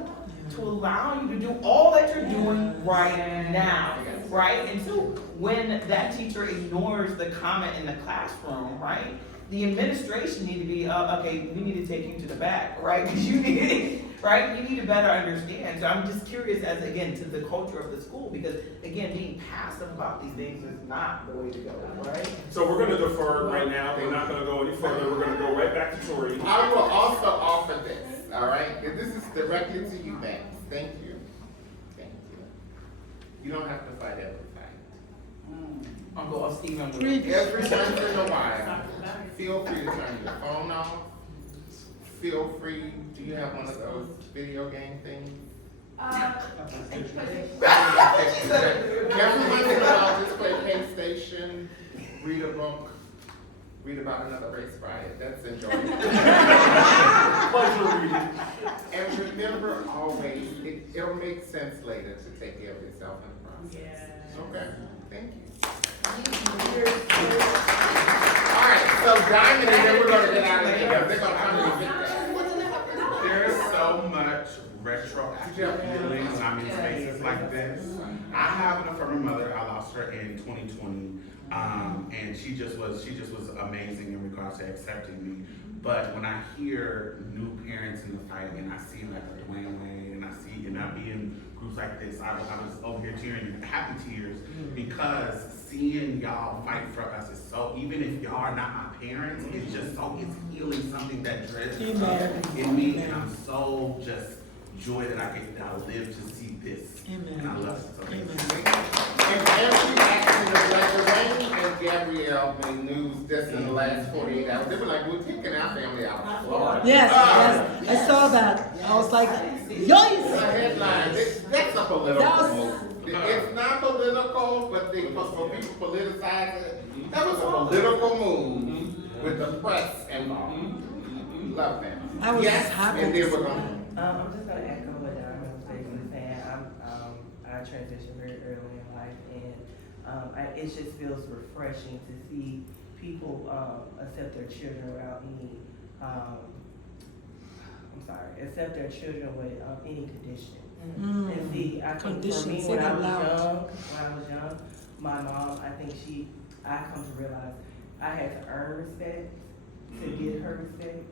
to allow you to do all that you're doing right now, right? And so when that teacher ignores the comment in the classroom, right? The administration need to be, okay, we need to take you to the back, right? Because you need, right? You need to better understand. So I'm just curious as, again, to the culture of the school, because, again, being passive about these things is not the way to go, right? So we're gonna defer right now. We're not gonna go any further. We're gonna go right back to Tori. I will also offer this, all right? And this is directly to you, Max. Thank you. Thank you. You don't have to fight every fight. Uncle Stephen. Every once in a while, feel free to turn your phone off. Feel free, do you have one of those video game things? Every once in a while, just play PlayStation, read a book, read about another race riot. That's enjoyable. Pleasure reading. And remember always, it'll make sense later to take care of yourself in the process. Okay, thank you. All right, so Diamond, and then we're gonna get out of here. They're gonna come and get that. There's so much retroactive feeling when I'm in spaces like this. I have an affirming mother. I lost her in 2020, and she just was amazing in regards to accepting me. But when I hear new parents in the fight, and I see like the Dwayne Wayne, and I be in groups like this, I was over here tearing, happy tears, because seeing y'all fight for us is so, even if y'all are not my parents, it's just so, it's healing something that dreads in me, and I'm so just joy that I live to see this. Amen. And I love it so much. And every action of like Wayne and Gabrielle made news just in the last 48 hours. They were like, we're taking our family out of Florida. Yes, I saw that. I was like, It's a yoink! headline. That's a political move. It's not political, but for people politicize it. That was a political move with the press involved. Love that. I was yes, happy and to then we're see going. I'm just gonna echo what Diamond was basically saying. I transitioned very early in life, and it just feels refreshing to see people accept their children without any. Accept their children with any condition. And see, I think for me when I was young, my mom, I come to realize I had to earn respect to get her respect.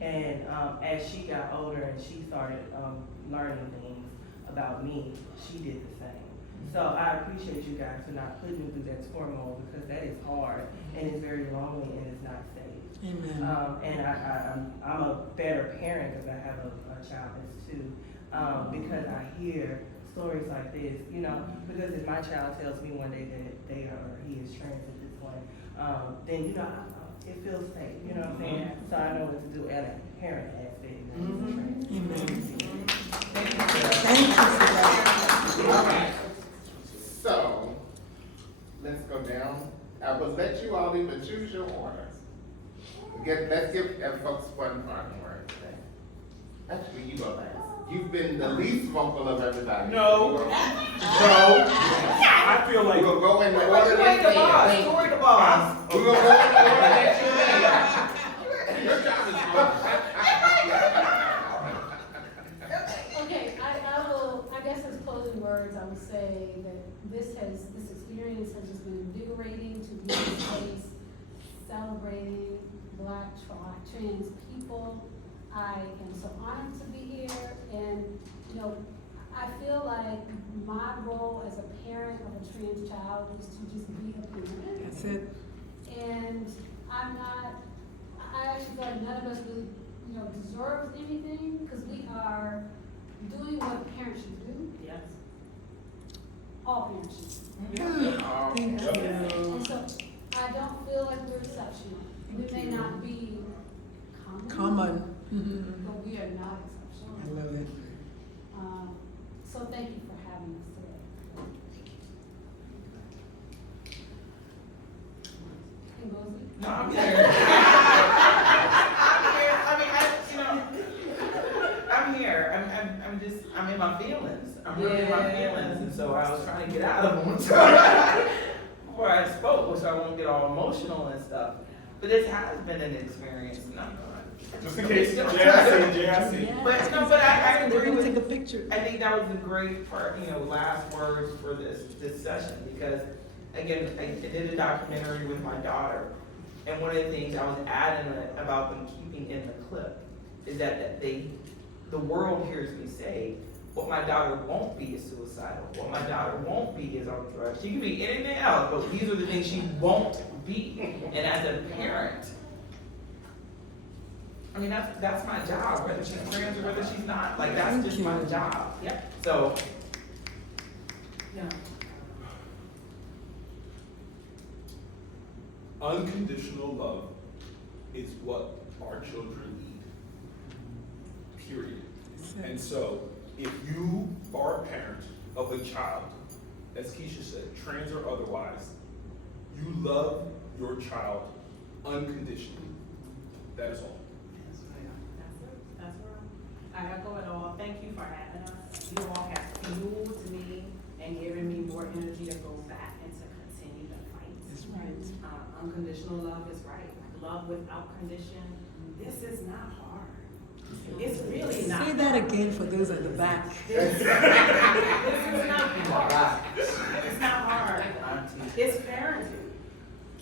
And as she got older and she started learning things about me, she did the same. So I appreciate you guys for not putting me through that turmoil, because that is hard and it's very lonely and it's not safe. Amen. And I'm a better parent because I have a child that's 2. Because I hear stories like this, because if my child tells me one day that they are or he is trans at this point, then it feels safe, you know what I'm saying? So I know what to do at a parent aspect. Amen. Thank you for that. All right. So, let's go down. I will let you all even choose your order. Let's give folks one final word today. Actually, you go last. You've been the least vocal of everybody. No. I feel like we'll go in the order that you Tori the boss. We're going to go in the order that you Your job is experience has just been invigorating to be in this place, celebrating Black trans people. I am so honored to be here, and you know, I feel like my role as a parent of a trans child is to just be a parent. That's it. And I actually feel like none of us really, you know, deserves anything, because we are doing what parents should do. Yes. All parents should do. Thank you. And so I don't feel like we're exceptional. We may not be common, but we are not exceptional. I love it. So thank you for having us today. Ngozi? No, I'm here. I'm here. I'm in my feelings. I'm really in my feelings, and so I was trying to get out of them before I spoke, so I won't get all emotional and stuff. But this has been an experience, and I'm Just in case, JIC. But no, but I We're agree gonna with. take a picture. I think that was a great part, last words for this session, because again, I did a documentary with my daughter, and one of the things I was adamant about them keeping in the clip is that the world hears me say, what my daughter won't be is suicidal, what my daughter won't be is on drugs. She can be anything else, but these are the things she won't be. And as a parent, I mean, that's my job, whether she's trans or whether she's not. Like, that's just my job. Yep. So, Yeah. Unconditional love is what our children need. Period. And so, if you are a parent of a child, as Keisha said, trans or otherwise, you love your child unconditionally. That is all. That's where I echo it all. Thank you for having us. You all have fueled me and given me more energy to go back and to continue to fight. That's right. Unconditional love is right. Love without condition. This is not hard. It's really not. Say that again for those at the back. This is not hard. It's not hard. It's parenting.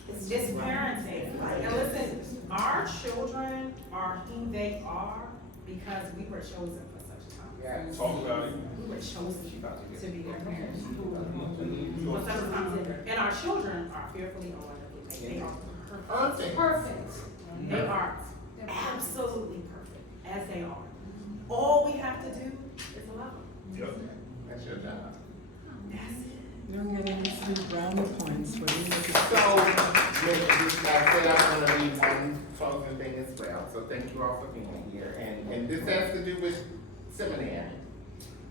It's parenting. And listen, our children are who they are because we were chosen for such a time. Yeah. Talk about it. We were chosen to be their parents for such a time. And our children are fearfully and wonderfully made. They are perfect. Perfect. They are absolutely perfect as they are. All we have to do is love them. Yep. That's your job. That's it. You're getting some brownie points for being So, I said I'm gonna be one closing thing as well, so thank you all for being here. And this has to do with seminary.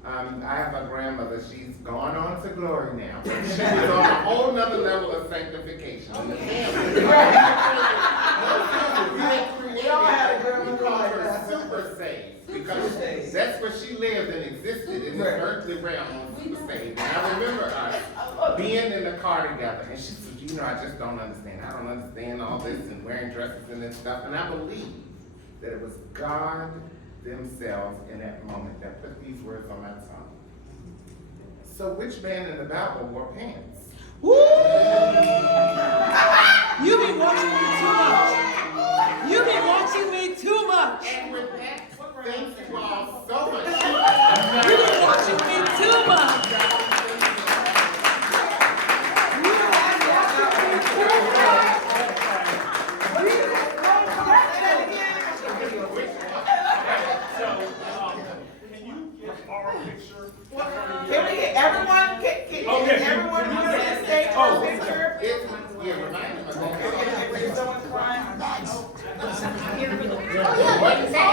I have a grandmother, she's gone on to glory now. She was on a whole nother level of sanctification. In the family. We all had a grandmother. We call her super saved. Because that's where she lived and existed in this earthly realm on super saved. And I remember us being in the car together, and she said, I just don't understand. I don't understand all this and wearing dresses and this stuff. And I believe that it was God themselves in that moment that put these words on my tongue. So which man in the Bible wore pants? Woo! You've been watching me too much. You've been watching me too much. And with that, thank you all so much. You've been watching me too much. Can you get our picture? can we get everyone, Okay. everyone who's on the stage Oh. a picture? Yeah, remind them of that. Is someone crying? What is that?